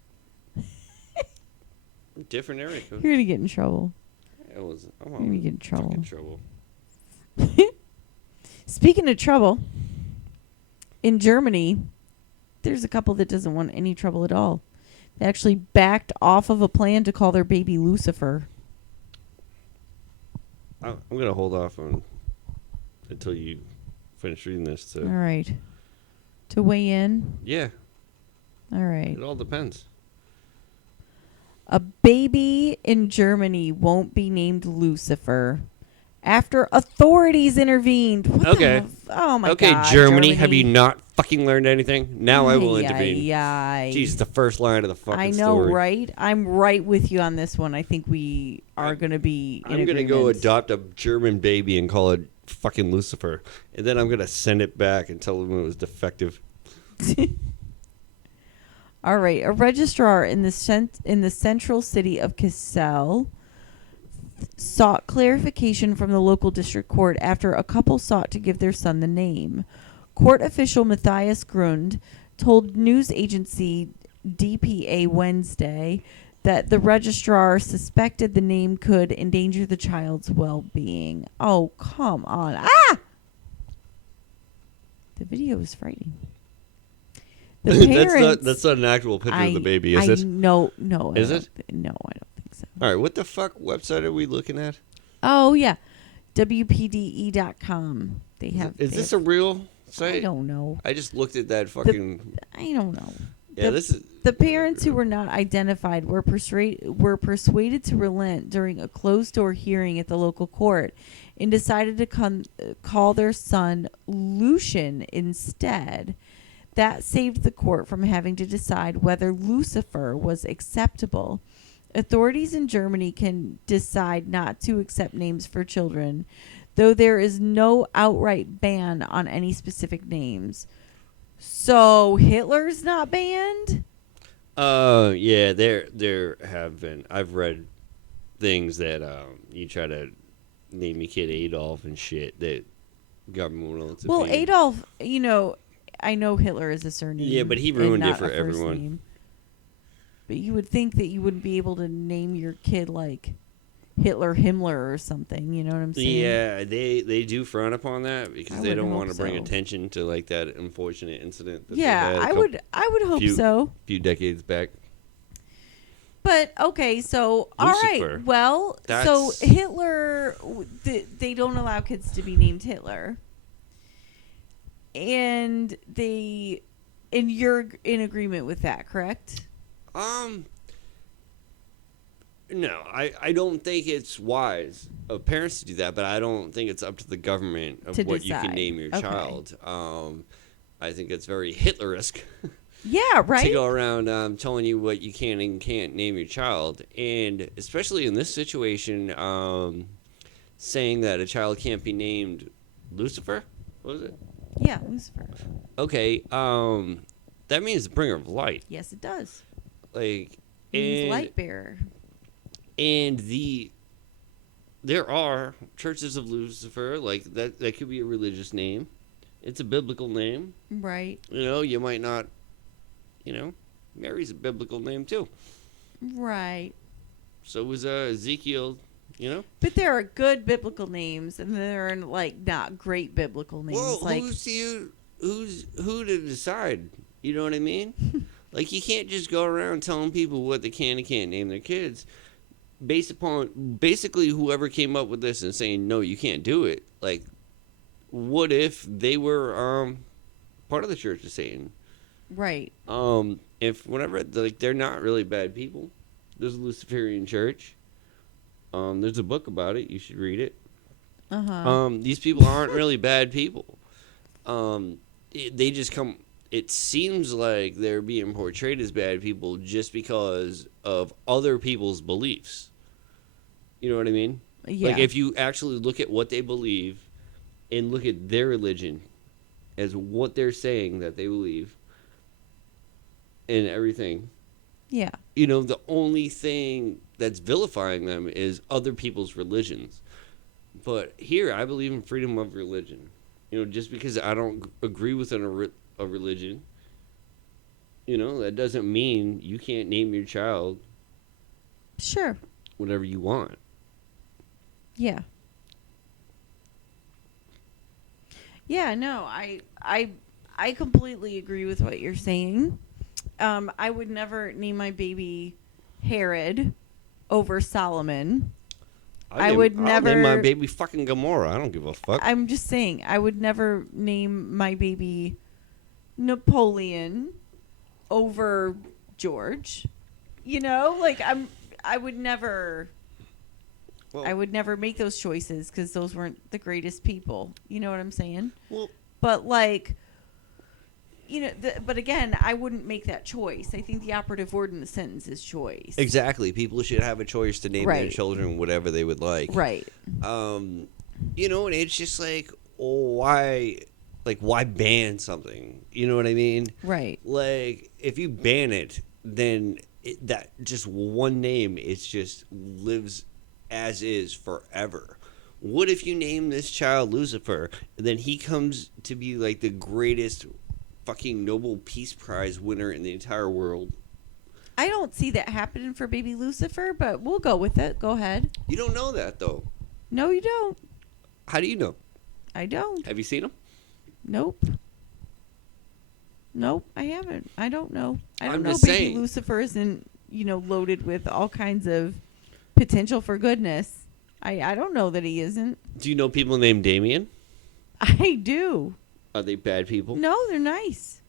Different area. You're gonna get in trouble. I'm You're gonna get in trouble. fucking trouble. Speaking of trouble, in Germany, there's a couple that doesn't want any trouble at all. They actually backed off of a plan to call their baby Lucifer. I'm gonna hold off on until you finish reading this. All right. To weigh in? Yeah, All right. it all depends. A baby in Germany won't be named Lucifer after authorities intervened. What Okay. Oh, my Okay, God. Germany, have you not fucking learned anything? Now I will intervene. Yeah. Jeez, the first line of the fucking I know, story. right? I'm right with you on this one. I think we are going to be in I'm gonna go agreement. adopt a German baby and call it fucking Lucifer, and then I'm gonna send it back and tell them it was defective. All right. A registrar in the central city of Kassel sought clarification from the local district court after a couple sought to give their son the name. Court official Matthias Grund told news agency DPA Wednesday that the registrar suspected the name could endanger the child's well-being. Oh, come on. Ah! The video is frightening. The parents, that's not an actual picture of the baby, is it? No. Is it? No, I don't think so. All right, what the fuck website are we looking at? Oh, yeah. WPDE.com. They have. Is this a real site? I don't know. I just looked at that fucking. I don't know. Yeah, this is. The parents who were not identified were persuaded to relent during a closed-door hearing at the local court and decided to call their son Lucian instead. That saved the court from having to decide whether Lucifer was acceptable. Authorities in Germany can decide not to accept names for children, though there is no outright ban on any specific names. So Hitler's not banned? Yeah, there have been. I've read things that you try to name your kid Adolf and shit that government will intervene. Well, Adolf, I know Hitler is a surname. Yeah, but he ruined it for everyone. Name. But you would think that you wouldn't be able to name your kid like Hitler Himmler or something. You know what I'm saying? Yeah, they do frown upon that because they don't want to bring so. attention to like that unfortunate incident. That Yeah, I would hope so. A few decades back. But okay, so all Lucifer. right, well, so Hitler, they don't allow kids to be named Hitler, and you're in agreement with that, correct? No, I don't think it's wise of parents to do that, but I don't think it's up to the government of what you can name your child. I think it's very Hitler-esque. Yeah, right. To go around telling you what you can and can't name your child, and especially in this situation, saying that a child can't be named Lucifer. What was it? Yeah, Lucifer. Okay, that means the bringer of light. Yes, it does. Like, it means light bearer. And there are churches of Lucifer, like that could be a religious name. It's a biblical name. Right. You might not, Mary's a biblical name too. Right. So was Ezekiel, But there are good biblical names, and there are not great biblical names. Well, who to decide? You know what I mean? Like, you can't just go around telling people what they can and can't name their kids based upon basically whoever came up with this and saying, no, you can't do it. Like, what if they were part of the Church of Satan? Right. If whenever, they're not really bad people. There's a Luciferian church. There's a book about it. You should read it. Uh-huh. These people aren't really bad people. They just come... It seems like they're being portrayed as bad people just because of other people's beliefs. You know what I mean? Yeah. Like, if you actually look at what they believe and look at their religion as what they're saying that they believe and everything. Yeah. The only thing that's vilifying them is other people's religions. But here, I believe in freedom of religion. Just because I don't agree with a religion, that doesn't mean you can't name your child sure whatever you want. Yeah. Yeah, no, I completely agree with what you're saying. I would never name my baby Herod over Solomon. I'll name my baby fucking Gomorrah. I don't give a fuck. I'm just saying, I would never name my baby Napoleon over George. I would never. Well, I would never make those choices because those weren't the greatest people. You know what I'm saying? Well, but but again, I wouldn't make that choice. I think the operative word in the sentence is choice. Exactly. People should have a choice to name their children whatever they would like. Right. And it's just like, why ban something? You know what I mean? Right. Like, if you ban it, then that just one name, it just lives as is forever. What if you name this child Lucifer, and then he comes to be like the greatest fucking Nobel Peace Prize winner in the entire world? I don't see that happening for baby Lucifer, but we'll go with it. Go ahead. You don't know that, though. No, you don't. How do you know? I don't. Have you seen him? Nope. Nope, I haven't. I don't know. I don't I'm know just baby saying. Lucifer isn't, loaded with all kinds of potential for goodness. I don't know that he isn't. Do you know people named Damien? I do. Are they bad people? No, they're nice.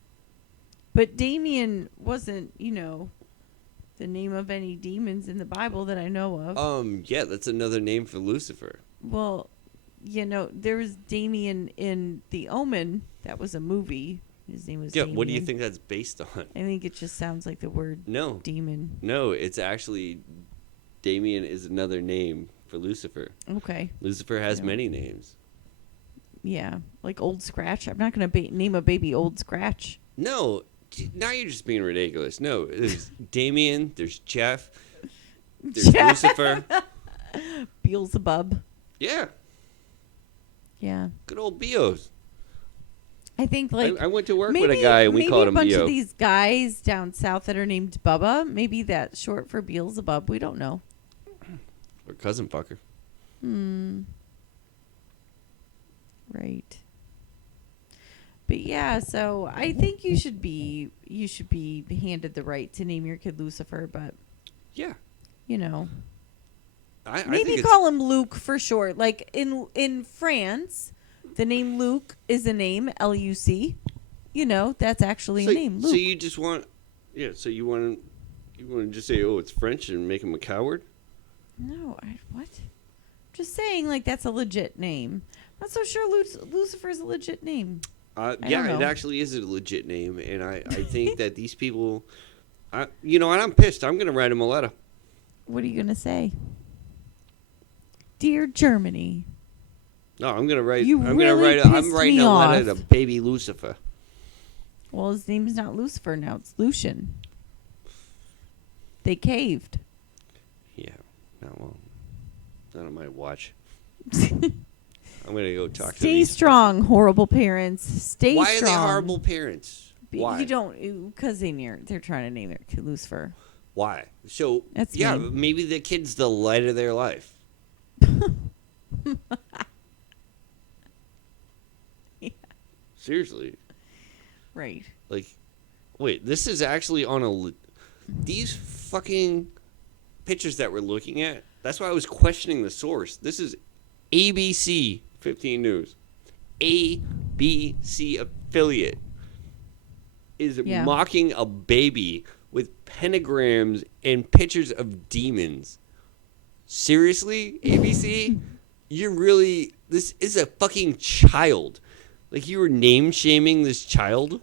But Damien wasn't, the name of any demons in the Bible that I know of. Yeah, that's another name for Lucifer. Well, there was Damien in The Omen. That was a movie. His name was Damien. What do you think that's based on? I think it just sounds like the word No. demon. No, it's actually Damien is another name for Lucifer. Okay. Lucifer has Yeah. many names. Yeah, like Old Scratch. I'm not going to name a baby Old Scratch. No, now you're just being ridiculous. No, there's Damien, there's Jeff, there's Jeff. Lucifer. Beelzebub. Yeah, Yeah. good old Bios. I think like I went to work maybe, with a guy and we maybe called a him bunch Bio. of these guys down south that are named Bubba. Maybe that's short for Beelzebub. We don't know. Or cousin fucker. Right. But yeah, so I think you should be handed the right to name your kid Lucifer, but Yeah. I maybe think call him Luke for short. Like in France, the name Luke is a name, Luc. That's actually a name, Luke. So you just want, so you want to just say, oh, it's French and make him a coward? No, what? Just saying, like, that's a legit name. Not so sure Lucifer's a legit name. Yeah, don't it know. actually is a legit name, and I think that these people, and I'm pissed. I'm going to write him a letter. What are you going to say? Dear Germany. No, I'm going to write. You I'm really I'm pissed writing me a letter off. to baby Lucifer. Well, his name's not Lucifer now. It's Lucian. They caved. Yeah, no, well, not on my watch. I'm going to go talk to Stay these. strong, horrible parents. Stay Why strong. are they horrible parents? Why? You don't, because they're trying to name their kid Lucifer. Why? So, That's yeah, mean. maybe the kid's the light of their life. Yeah. Seriously. Right. Like, wait, this is actually on these fucking pictures that we're looking at. That's why I was questioning the source. This is ABC 15 News. ABC affiliate is Yeah. mocking a baby with pentagrams and pictures of demons. Seriously, ABC? This is a fucking child. Like, you were name shaming this child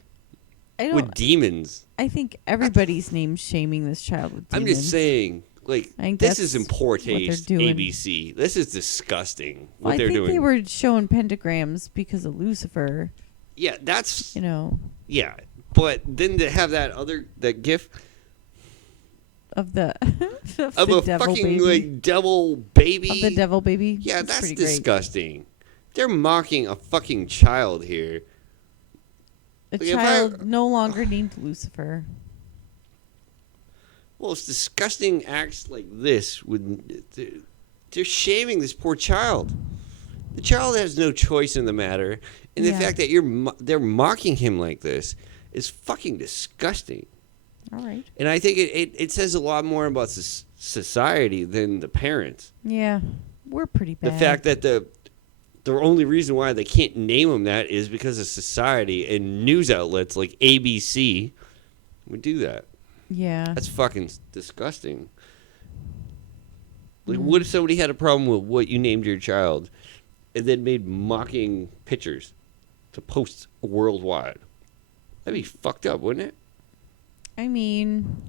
with demons. I think everybody's name shaming this child with I'm demons. just saying, like, I think this is that's in poor what they're taste, doing. ABC. This is disgusting what Well, I they're think doing. they were showing pentagrams because of Lucifer. Yeah, that's Yeah, but then to have that gif of the of the a devil fucking baby. like devil baby. Of the devil baby. Yeah, that's pretty great. disgusting. They're mocking a fucking child here. A Like, if child no longer named Lucifer. Well, it's disgusting acts like this. They're shaming this poor child. The child has no choice in the matter, and the Yeah. fact that they're mocking him like this is fucking disgusting. All right. And I think it says a lot more about society than the parents. Yeah, we're pretty bad. The fact that the only reason why they can't name him that is because of society and news outlets like ABC would do that. Yeah. That's fucking disgusting. Like, Mhm. what if somebody had a problem with what you named your child and then made mocking pictures to post worldwide? That'd be fucked up, wouldn't it? I mean,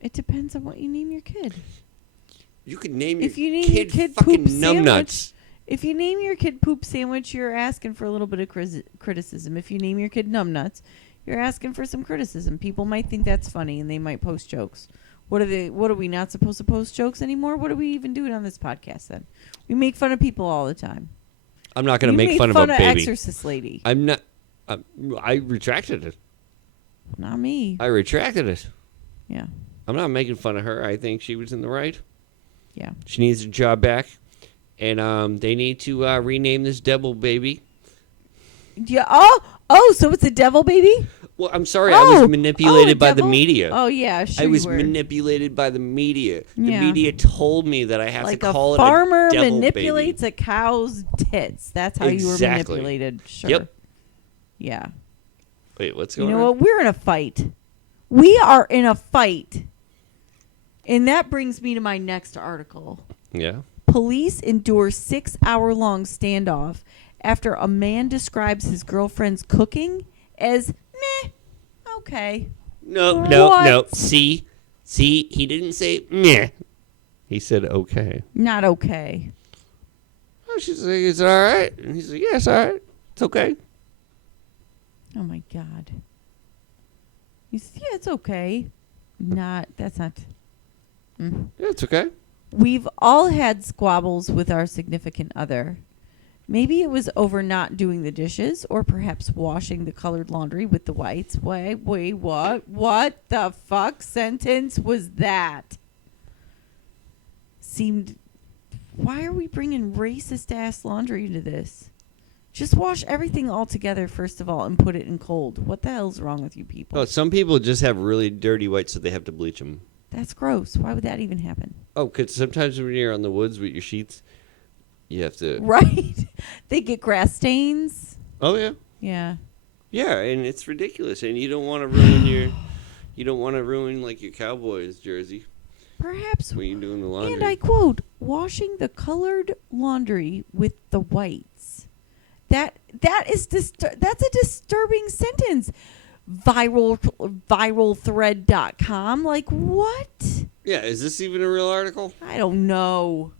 it depends on what you name your kid. You could name If your you name your kid kid fucking Poop numbnuts. If you name your kid Poop Sandwich, you're asking for a little bit of criticism. If you name your kid Numbnuts, you're asking for some criticism. People might think that's funny and they might post jokes. What are we not supposed to post jokes anymore? What are we even doing on this podcast then? We make fun of people all the time. I'm not going to You make made fun of a baby. Exorcist lady. I'm not. I retracted it. Not me. I retracted it. Yeah. I'm not making fun of her. I think she was in the right. Yeah. She needs her job back. And they need to rename this devil baby. Yeah. Oh, so it's a devil baby? Well, I'm sorry. I was manipulated by the devil? media. Oh, yeah. Sure I was you were. manipulated by the media. The Yeah. media told me that I have Like to a call farmer it a devil manipulates baby. a cow's tits. That's how you were Exactly. manipulated. Sure. Yep. Yeah. Wait, what's You going know on? what? We're in a fight. We are in a fight. And that brings me to my next article. Yeah. Police endure 6-hour-long standoff after a man describes his girlfriend's cooking as meh. Okay. No. What? See, he didn't say meh. He said okay. Not okay. Oh, she's like, is it all right? And he's like, yeah, it's all right. It's okay. Oh my God. Yeah, it's okay. That's not. Mm. Yeah, it's okay. We've all had squabbles with our significant other. Maybe it was over not doing the dishes or perhaps washing the colored laundry with the whites. Wait, what? What the fuck sentence was that? Why are we bringing racist ass laundry into this? Just wash everything all together first of all and put it in cold. What the hell's wrong with you people? Oh, some people just have really dirty whites, so they have to bleach them. That's gross. Why would that even happen? Oh, because sometimes when you're on the woods with your sheets, you have to. Right? They get grass stains. Oh yeah, Yeah. yeah, and it's ridiculous, and you don't want to ruin you don't want to ruin like your Cowboys jersey Perhaps. when you're doing the laundry. And I quote, washing the colored laundry with the whites. That's a disturbing sentence. Viralthread.com. Like, what? Yeah, is this even a real article? I don't know.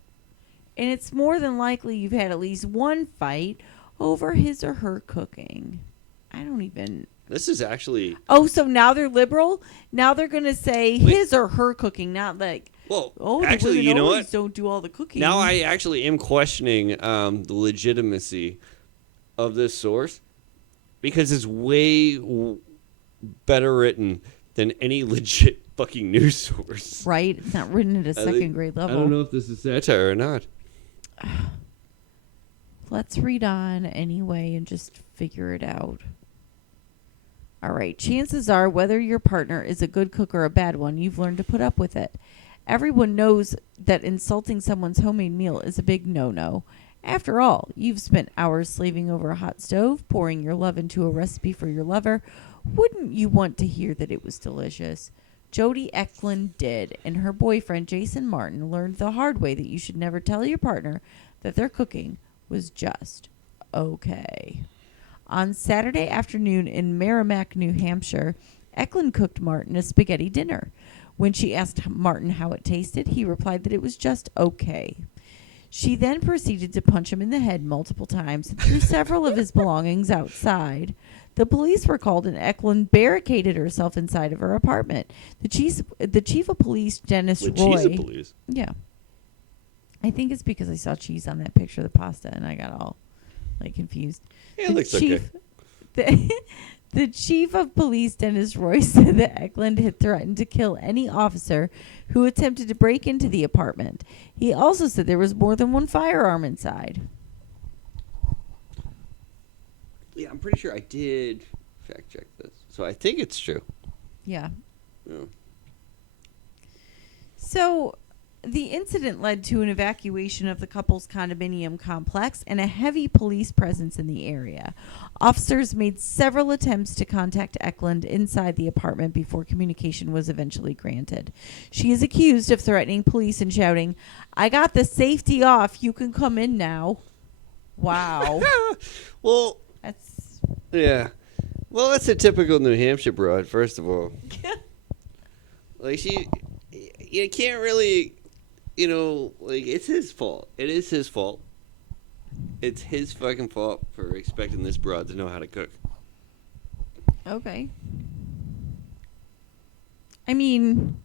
And it's more than likely you've had at least one fight over his or her cooking. I don't even. This is actually. Oh, so now they're liberal? Now they're going to say his or her cooking, not like, Well, oh, actually, the women you know always what? don't do all the cooking. Now I actually am questioning the legitimacy of this source because it's way better written than any legit fucking news source. Right? It's not written at a second grade level. I don't know if this is satire or not. Let's read on anyway and just figure it out. All right. Chances are, whether your partner is a good cook or a bad one, you've learned to put up with it. Everyone knows that insulting someone's homemade meal is a big no-no. After all, you've spent hours slaving over a hot stove, pouring your love into a recipe for your lover. Wouldn't you want to hear that it was delicious? Jody Eklund did, and her boyfriend, Jason Martin, learned the hard way that you should never tell your partner that their cooking was just okay. On Saturday afternoon in Merrimack, New Hampshire, Eklund cooked Martin a spaghetti dinner. When she asked Martin how it tasted, he replied that it was just okay. She then proceeded to punch him in the head multiple times and threw several of his belongings outside. The police were called and Eklund barricaded herself inside of her apartment. The chief of police, Dennis Roy. Cheese of police. Yeah. I think it's because I saw cheese on that picture of the pasta and I got all confused. Yeah, it looks okay. The chief of police, Dennis Roy, said that Eklund had threatened to kill any officer who attempted to break into the apartment. He also said there was more than one firearm inside. Yeah, I'm pretty sure I did fact check this. So I think it's true. Yeah. Yeah. So the incident led to an evacuation of the couple's condominium complex and a heavy police presence in the area. Officers made several attempts to contact Eklund inside the apartment before communication was eventually granted. She is accused of threatening police and shouting, "I got the safety off. You can come in now." Wow. Well, That's yeah. Well, that's a typical New Hampshire broad, first of all. Like, you can't really, it's his fault. It is his fault. It's his fucking fault for expecting this broad to know how to cook. okay. I mean,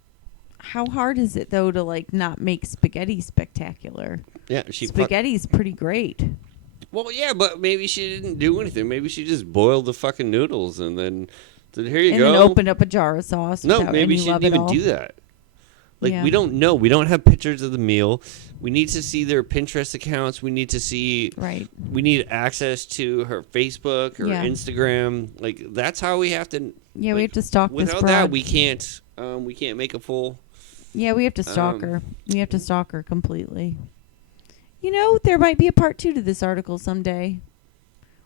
how hard is it though to like not make spaghetti spectacular? Yeah, Spaghetti's pretty great. Well, yeah, but maybe she didn't do anything. Maybe she just boiled the fucking noodles and then said, "Here you and go." then opened up a jar of sauce. No, without maybe any she love didn't at even all. do that. Like, Yeah. we don't know. We don't have pictures of the meal. We need to see their Pinterest accounts. We need to see. Right. We need access to her Facebook, her Yeah. Instagram. Like, that's how we have to. Yeah, like, we have to stalk this Without broad. that, we can't. We can't make a full. Yeah, we have to stalk Um, her. We have to stalk her completely. You know, there might be a part 2 to this article someday,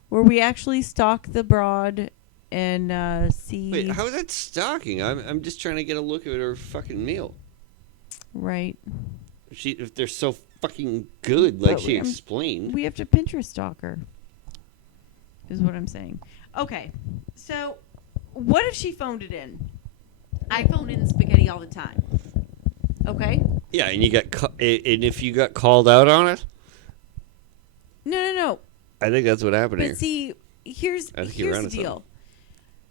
where we actually stalk the broad and see. Wait, how is that stalking? I'm just trying to get a look at her fucking meal. Right. If they're so fucking good, like But she I'm- explained. We have to Pinterest stalk her. Is what I'm saying. Okay, so what if she phoned it in? I phone in spaghetti all the time. Okay. Yeah, and you got and if you got called out on it, No. I think that's what happened here. But see, here's I think you're the onto deal. something.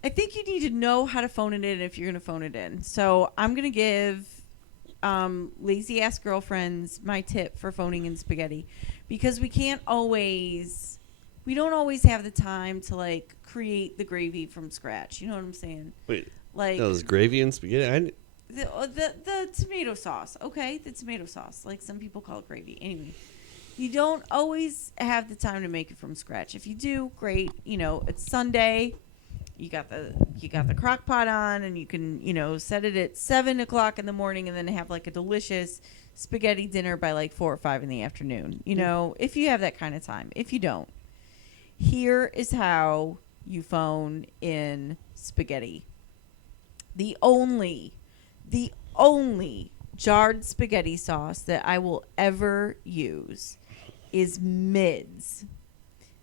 I think you need to know how to phone it in if you're going to phone it in. So I'm going to give lazy ass girlfriends my tip for phoning in spaghetti, because we don't always have the time to like create the gravy from scratch. You know what I'm saying? Wait, Like that was gravy and spaghetti. the tomato sauce. Okay, the tomato sauce. Like some people call it gravy. Anyway, you don't always have the time to make it from scratch. If you do, great. You know, it's Sunday. You got the crock pot on, and you can set it at 7:00 in the morning, and then have like a delicious spaghetti dinner by like 4 or 5 in the afternoon. You know, if you have that kind of time. If you don't, here is how you phone in spaghetti. The only jarred spaghetti sauce that I will ever use is Mids.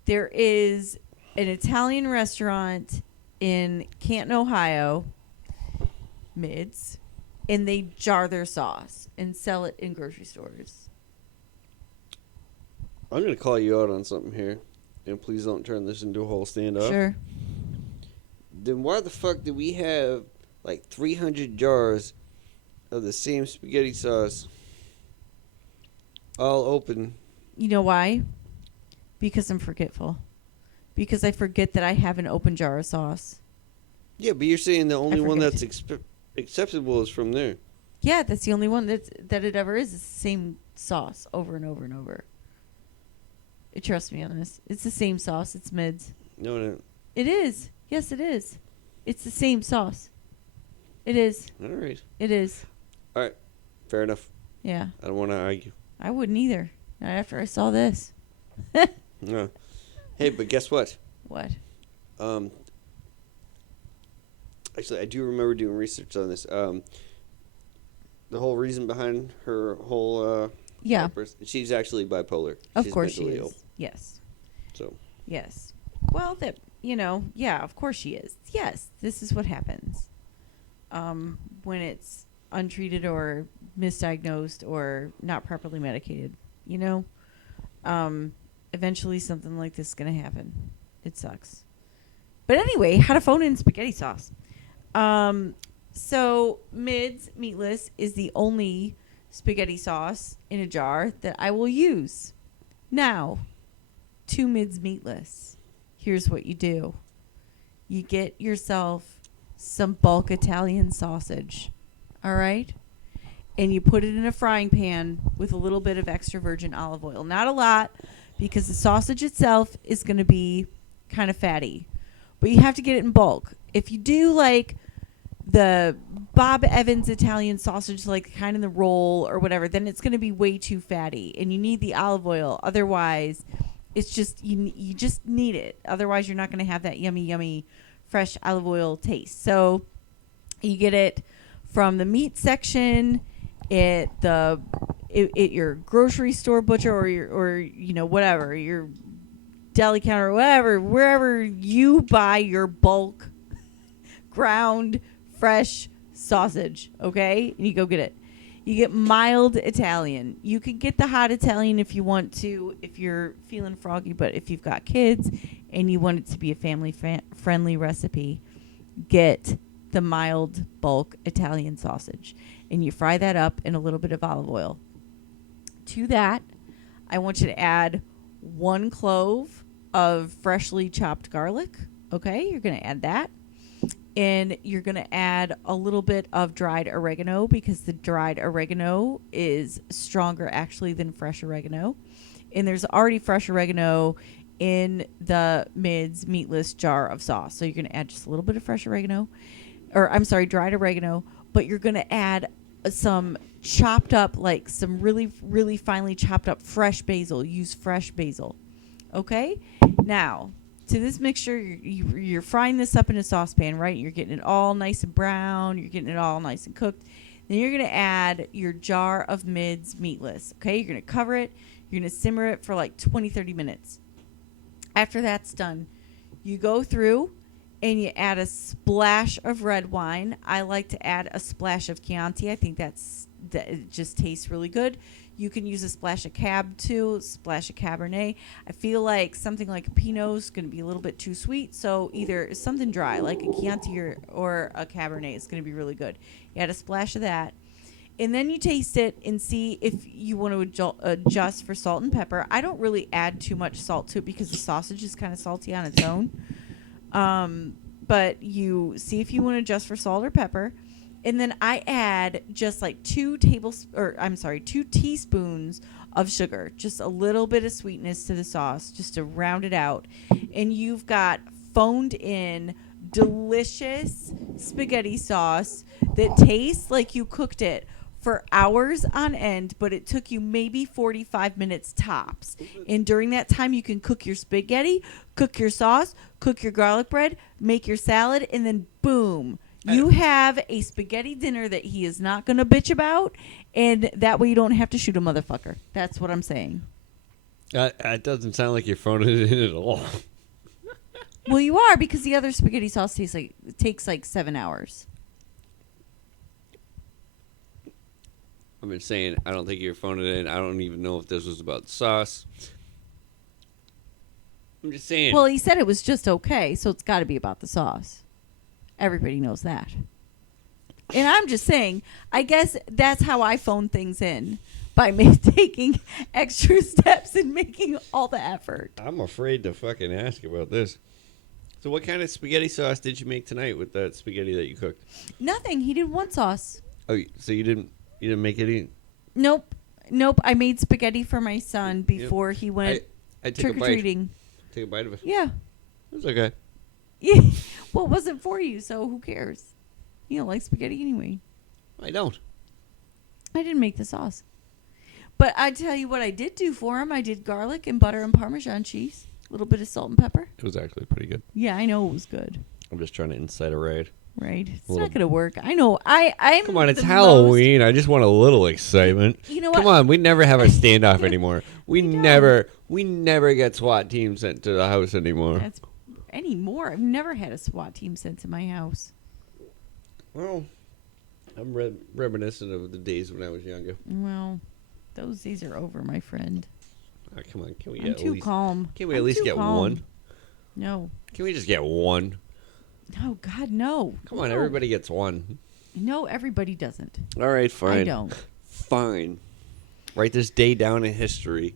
There is an Italian restaurant in Canton, Ohio, Mids, and they jar their sauce and sell it in grocery stores. I'm gonna call you out on something here, and please don't turn this into a whole stand-up. Sure. Then why the fuck do we have like 300 jars of the same spaghetti sauce all open? You know why? Because I'm forgetful. Because I forget that I have an open jar of sauce. Yeah, but you're saying the only one forget. that's acceptable is from there. Yeah, that's the only one that it ever is. It's the same sauce over and over and over. Trust me on this. It's the same sauce. It's Mids. No. It is. Yes, it is. It's the same sauce. It is. All right. It is. All right. Fair enough. Yeah. I don't want to argue. I wouldn't either. Not after I saw this. No. Hey, but guess what? What? Actually, I do remember doing research on this. The whole reason behind her whole Yeah. outburst, she's actually bipolar. Of She's course she mentally is. ill, Yes. so Yes. Well, yeah, of course she is. Yes, this is what happens when it's untreated or misdiagnosed or not properly medicated. Eventually something like this is going to happen. It sucks. But anyway, how to phone in spaghetti sauce. So Mids Meatless is the only spaghetti sauce in a jar that I will use. Now, to Mids Meatless, here's what you do. You get yourself some bulk Italian sausage, all right? And you put it in a frying pan with a little bit of extra virgin olive oil. Not a lot, because the sausage itself is going to be kind of fatty. But you have to get it in bulk. If you do like the Bob Evans Italian sausage, like kind of the roll or whatever, then it's going to be way too fatty, and you need the olive oil. Otherwise, it's just you just need it. Otherwise, you're not going to have that yummy fresh olive oil taste. So you get it from the meat section at your grocery store butcher or whatever, your deli counter or whatever, wherever you buy your bulk ground fresh sausage, okay? And you go get it. You get mild Italian. You can get the hot Italian if you want to, if you're feeling froggy, but if you've got kids and you want it to be a family friendly recipe, get the mild bulk Italian sausage. And you fry that up in a little bit of olive oil. To that, I want you to add 1 clove of freshly chopped garlic. Okay, you're going to add that. And you're going to add a little bit of dried oregano because the dried oregano is stronger actually than fresh oregano. And there's already fresh oregano in the Mids meatless jar of sauce. So you're going to add just a little bit of fresh oregano, dried oregano, but you're going to add some chopped up, like some really, really finely chopped up fresh basil. Use fresh basil. Okay? Now, to this mixture, you're frying this up in a saucepan, right? You're getting it all nice and brown. You're getting it all nice and cooked. Then you're going to add your jar of Mids meatless. Okay? You're going to cover it. You're going to simmer it for like 20, 30 minutes. After that's done, you go through and you add a splash of red wine. I like to add a splash of Chianti. I think that it just tastes really good. You can use a splash of Cab too, a splash of Cabernet. I feel like something like a Pinot is going to be a little bit too sweet, so either something dry like a Chianti or a Cabernet is going to be really good. You add a splash of that. And then you taste it and see if you want to adjust for salt and pepper. I don't really add too much salt to it because the sausage is kind of salty on its own. But you see if you want to adjust for salt or pepper. And then I add just like 2 teaspoons of sugar. Just a little bit of sweetness to the sauce just to round it out. And you've got phoned in delicious spaghetti sauce that tastes like you cooked it for hours on end, but it took you maybe 45 minutes tops. And during that time, you can cook your spaghetti, cook your sauce, cook your garlic bread, make your salad, and then boom, you have a spaghetti dinner that he is not going to bitch about, and that way you don't have to shoot a motherfucker. That's what I'm saying. It doesn't sound like you're phoning it in at all. Well, you are, because the other spaghetti sauce takes like 7 hours. I've been saying I don't think you're phoning it in. I don't even know if this was about sauce. I'm just saying. Well, he said it was just okay, so it's got to be about the sauce. Everybody knows that. And I'm just saying, I guess that's how I phone things in, by taking extra steps and making all the effort. I'm afraid to fucking ask about this. So what kind of spaghetti sauce did you make tonight with that spaghetti that you cooked? Nothing. He didn't want sauce. Oh, so you didn't make any? Nope. I made spaghetti for my son before he went trick-or-treating. Take a bite of it. Yeah. It was okay. Yeah. Well, it wasn't for you, so who cares? You don't like spaghetti anyway. I don't. I didn't make the sauce. But I tell you what I did do for him. I did garlic and butter and Parmesan cheese. A little bit of salt and pepper. It was actually pretty good. Yeah, I know it was good. I'm just trying to incite a raid. Right. It's not going to work. I know. I'm Come on, it's Halloween. I just want a little excitement. You know what? Come on, we never have a standoff anymore. We never get SWAT teams sent to the house anymore. That's anymore. I've never had a SWAT team sent to my house. Well, I'm reminiscent of the days when I was younger. Well, those days are over, my friend. Oh, come on, can we I'm too calm. Can we at least get one? No. Can we just get one? Oh, God, no. Come on, everybody gets one. No, everybody doesn't. All right, fine. I don't. Fine. Write this day down in history.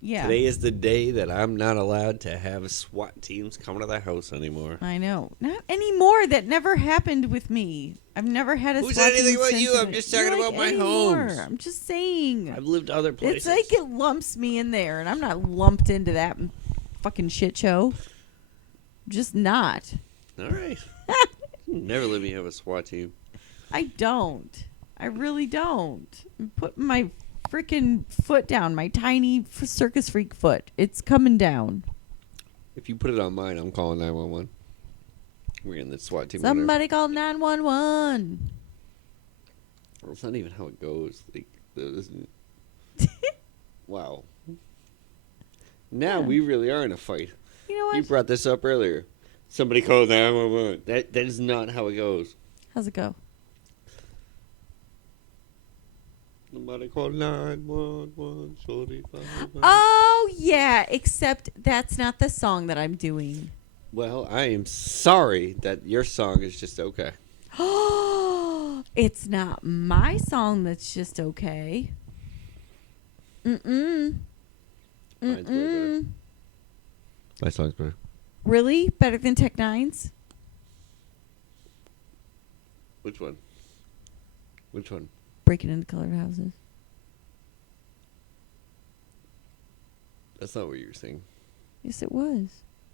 Yeah. Today is the day that I'm not allowed to have SWAT teams come to the house anymore. I know. Not anymore. That never happened with me. I've never had a Who SWAT said anything team about sent you? to I'm me. just talking about my anymore. homes. I'm just saying. I've lived other places. It's like it lumps me in there, and I'm not lumped into that fucking shit show. Just not. All right. Never let me have a SWAT team. I don't. I really don't. I'm putting my freaking foot down, my tiny circus freak foot. It's coming down. If you put it on mine, I'm calling 911. We're getting the SWAT team. Somebody call 911. Well, it's not even how it goes. Like, wow. Now we really are in a fight. You know what? You brought this up earlier. Somebody called 911. That is not how it goes. How's it go? Somebody called 911. Oh, yeah, except that's not the song that I'm doing. Well, I am sorry that your song is just okay. It's not my song that's just okay. Mm-mm. Mine's way better. Mm-mm. My song's better. Really? Better than Tech Nine's? Which one? Which one? Breaking into Colored Houses. That's not what you were saying. Yes, it was.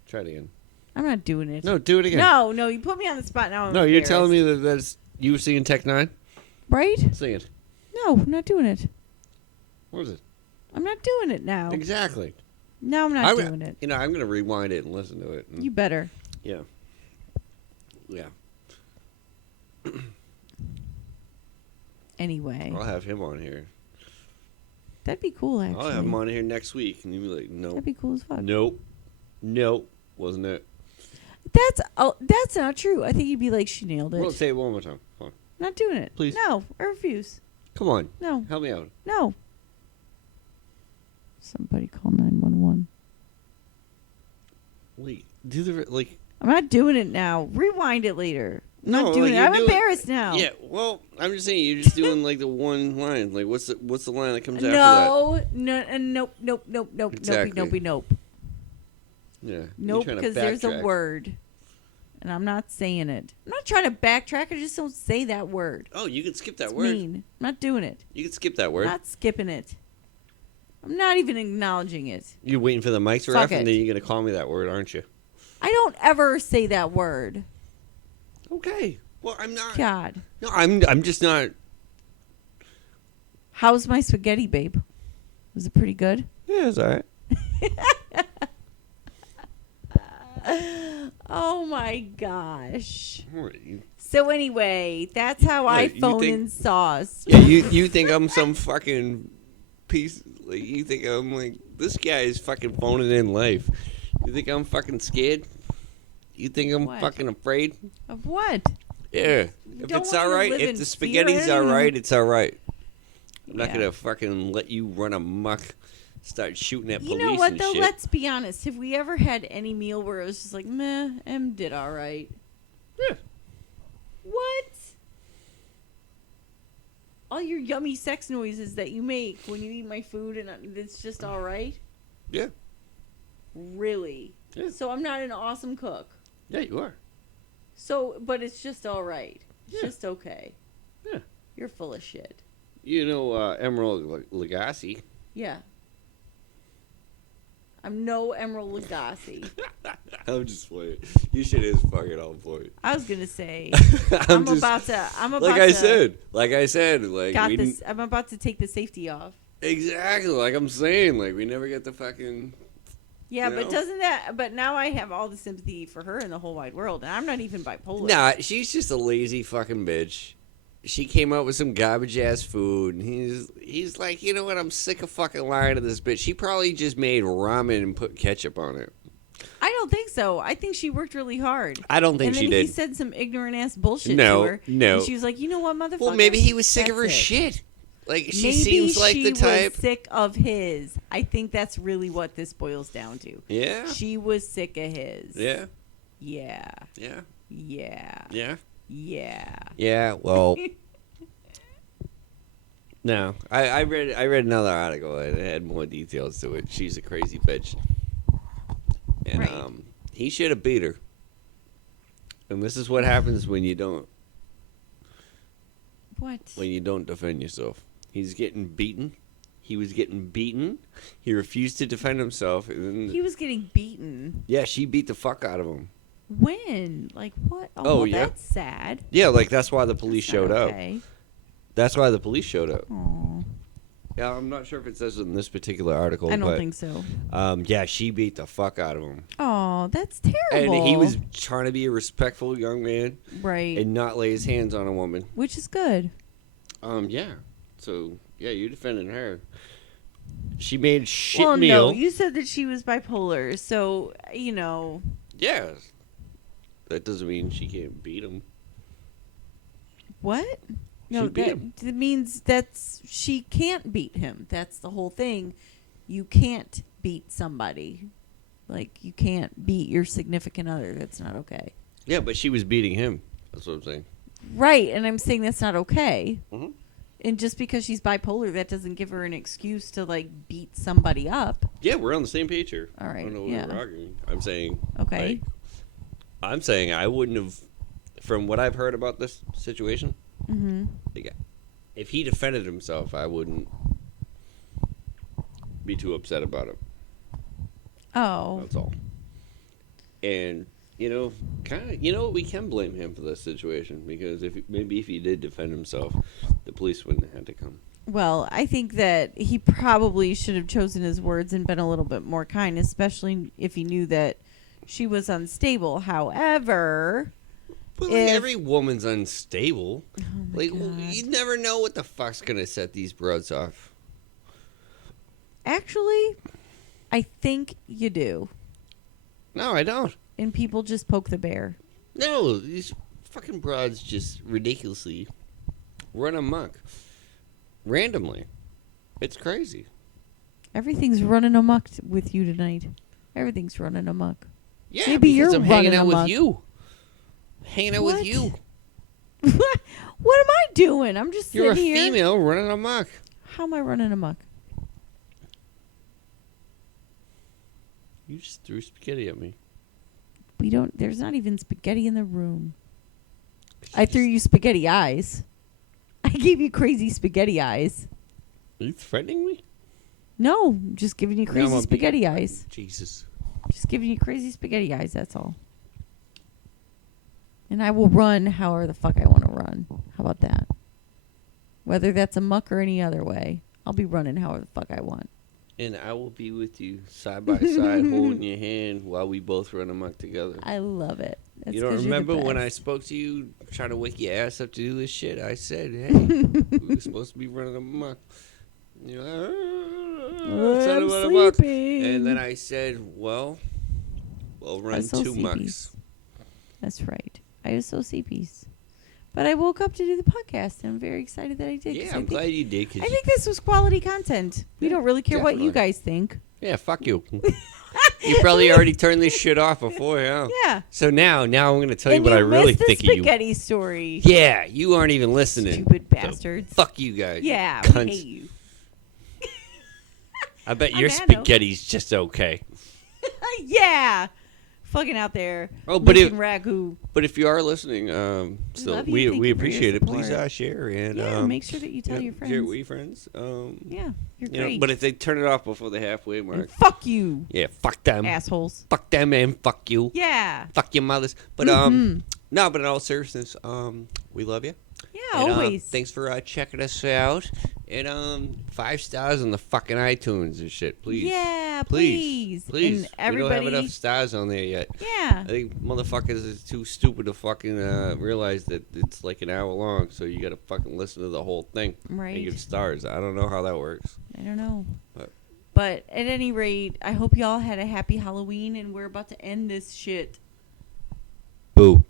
Try it again. I'm not doing it. No, do it again. No, you put me on the spot now. I'm No, you're telling me embarrassed. that that's you were singing Tech Nine? Right? Sing it. No, I'm not doing it. What was it? I'm not doing it now. Exactly. No, I'm not doing it. You know, I'm going to rewind it and listen to it. And You better. yeah. Yeah. Anyway, I'll have him on here. that'd be cool, actually. I'll have him on here next week. And you'll be like, nope. That'd be cool as fuck. Nope. Nope. Wasn't it? That's not true. I think you'd be like, she nailed it. Well, say it one more time. Come on. Not doing it. Please. No, I refuse. Come on. No, Help me out. no. Somebody call 911. Wait. Do the, like... I'm not doing it now. Rewind it later. I'm No, not doing like, it. you're I'm doing- embarrassed now. Yeah, well, I'm just saying, you're just doing, like, the one line. Like, what's the line that comes after that? No, nope, Exactly. nope. Yeah. You're Nope, trying to because there's a backtrack. word. And I'm not saying it. I'm not trying to backtrack. I just don't say that word. Oh, you can skip that It's word. mean. I'm not doing it. You can skip that I'm word. not skipping it. I'm not even acknowledging it. You're waiting for the mic to Fuck ref, and it. then you're going to call me that word, aren't you? I don't ever say that word. Okay. Well, I'm not. God. No, I'm just not. How's my spaghetti, babe? Was it pretty good? Yeah, it's all right. Oh my gosh. What, you- So anyway, that's how I What, you phone think- in sauce. Yeah, you think I'm some fucking piece? Like, you think I'm like this guy is fucking phoning in life? You think I'm fucking scared? You think I'm What? fucking afraid? Of what? Yeah. If don't it's want all me to right, live if in the fear. spaghetti's I all don't right, know. it's all right. I'm not Yeah. gonna fucking let you run amok, start shooting at You police know what and though? shit. Let's be honest. Have we ever had any meal where it was just like, meh, M did all right? Yeah. What? All your yummy sex noises that you make when you eat my food and it's just all right? Yeah. Really? Yeah. So I'm not an awesome cook. Yeah, you are. So, but it's just all right. It's Yeah. just okay. Yeah. You're full of shit. You know Emerald Lagasse. Yeah. I'm no Emerald Lagasse. I'm just playing. You shit is fucking on point. I was gonna say I'm about to. like I said, like Got we this. I'm about to take the safety off. exactly like I'm saying, like we never get the fucking. Yeah, You but know? doesn't that? But now I have all the sympathy for her in the whole wide world, and I'm not even bipolar. Nah, she's just a lazy fucking bitch. She came out with some garbage ass food, and he's like, you know what? I'm sick of fucking lying to this bitch. She probably just made ramen and put ketchup on it. I don't think so. I think she worked really hard. I don't think And she then he did. said some ignorant ass bullshit No, to her. no. And she was like, you know what, motherfucker? Well, maybe he was sick of her That's it. shit. Like she Maybe seems like she the type. was sick of his. I think that's really what this boils down to. Yeah. She was sick of his. Yeah. Yeah. Yeah. Yeah. Yeah. Yeah. Yeah. Well. No, I read another article and it had more details to it. She's a crazy bitch, and Right. he should have beat her. And this is what happens when you don't What? defend yourself. He's getting beaten. He was getting beaten. He refused to defend himself. And then, He was getting beaten. yeah, she beat the fuck out of him. When? Like what? Oh, well, yeah. That's sad. Yeah, like that's why the police That's not showed up. okay. That's why the police showed up. Aw. Yeah, I'm not sure if it says in this particular article. I don't but, think so. Yeah, she beat the fuck out of him. Oh, that's terrible. And he was trying to be a respectful young man right, and not lay his hands on a woman. which is good. Yeah. So, yeah, you're defending her. She made shit well, meal. no, you said that she was bipolar, so you know. Yeah. That doesn't mean she can't beat him. What? No, She beat him. that means that's she can't beat him. That's the whole thing. You can't beat somebody. Like you can't beat your significant other. That's not okay. Yeah, but she was beating him. That's what I'm saying. Right, and I'm saying that's not okay. Mhm. And just because she's bipolar, that doesn't give her an excuse to like beat somebody up. Yeah, we're on the same page here. All right, I don't know what yeah. we're arguing. I'm saying. Okay. like, I'm saying I wouldn't have, from what I've heard about this situation, Mm-hmm. like, if he defended himself, I wouldn't be too upset about it. Oh. That's all. And we can blame him for this situation because maybe if he did defend himself, the police wouldn't have had to come. Well, I think that he probably should have chosen his words and been a little bit more kind, especially if he knew that she was unstable. However, But if- every woman's unstable. oh my Like God. you never know what the fuck's gonna set these broads off. Actually, I think you do. No, I don't. And people just poke the bear. No, these fucking broads just ridiculously run amok randomly. It's crazy. Everything's running amok with you tonight. Everything's runing amok. Yeah, Maybe because you're I'm hanging running out amok. with you. Hanging out What? with you. What am I doing? I'm just You're a sitting here. female running amok. How am I running amok? You just threw spaghetti at me. There's not even spaghetti in the room. I threw you spaghetti eyes. I gave you crazy spaghetti eyes. Are you threatening me? No, I'm just giving you Now crazy I'm spaghetti being- eyes. Jesus. Just giving you crazy spaghetti eyes, that's all. And I will run however the fuck I want to run. How about that? Whether that's a muck or any other way, I'll be running however the fuck I want. And I will be with you side by side, holding your hand while we both run amok together. I love it. That's You don't 'cause you're the remember when I best. spoke to you trying to wake your ass up to do this shit? I said, hey, we were supposed to be running amok. You're like, "Ah, I'm run amok." sleeping. And then I said, well, we'll run so 2 sleepy. mucks. That's right. I was so sleepy. But I woke up to do the podcast, and I'm very excited that I did. 'cause Yeah, I I'm think- glad you did. 'Cause I think this was quality content. We Yeah, don't really care what you definitely. guys think. yeah, fuck you. You probably already turned this shit off before, yeah. Yeah. So now I'm going to tell you And what I really missed the think of you. spaghetti story. Yeah, you aren't even listening. Stupid So bastards. fuck you guys. Yeah, cunts. we hate you. I bet On your that note- spaghetti's just okay. Yeah. Fucking out there. Oh, but making ragu. But if you are listening, still love you. we Thank you for your appreciate it. Please support. share and Yeah, make sure that you tell your friends. Share it with your friends. Yeah, you're you know, great. but if they turn it off before the halfway And mark, fuck you, yeah, fuck them, assholes. fuck them, and fuck you, Yeah. fuck your mothers. But Mhm. no, but in all seriousness, we love you. Yeah, And, always. thanks for checking us out. And 5 stars on the fucking iTunes and shit, please. Yeah, Please. please. Please. And We don't everybody. have enough stars on there yet. Yeah. I think motherfuckers is too stupid to fucking realize that it's like an hour long, so you gotta fucking listen to the whole thing Right. and give stars. I don't know how that works. I don't know. But- But at any rate, I hope y'all had a happy Halloween, and we're about to end this shit. Boo.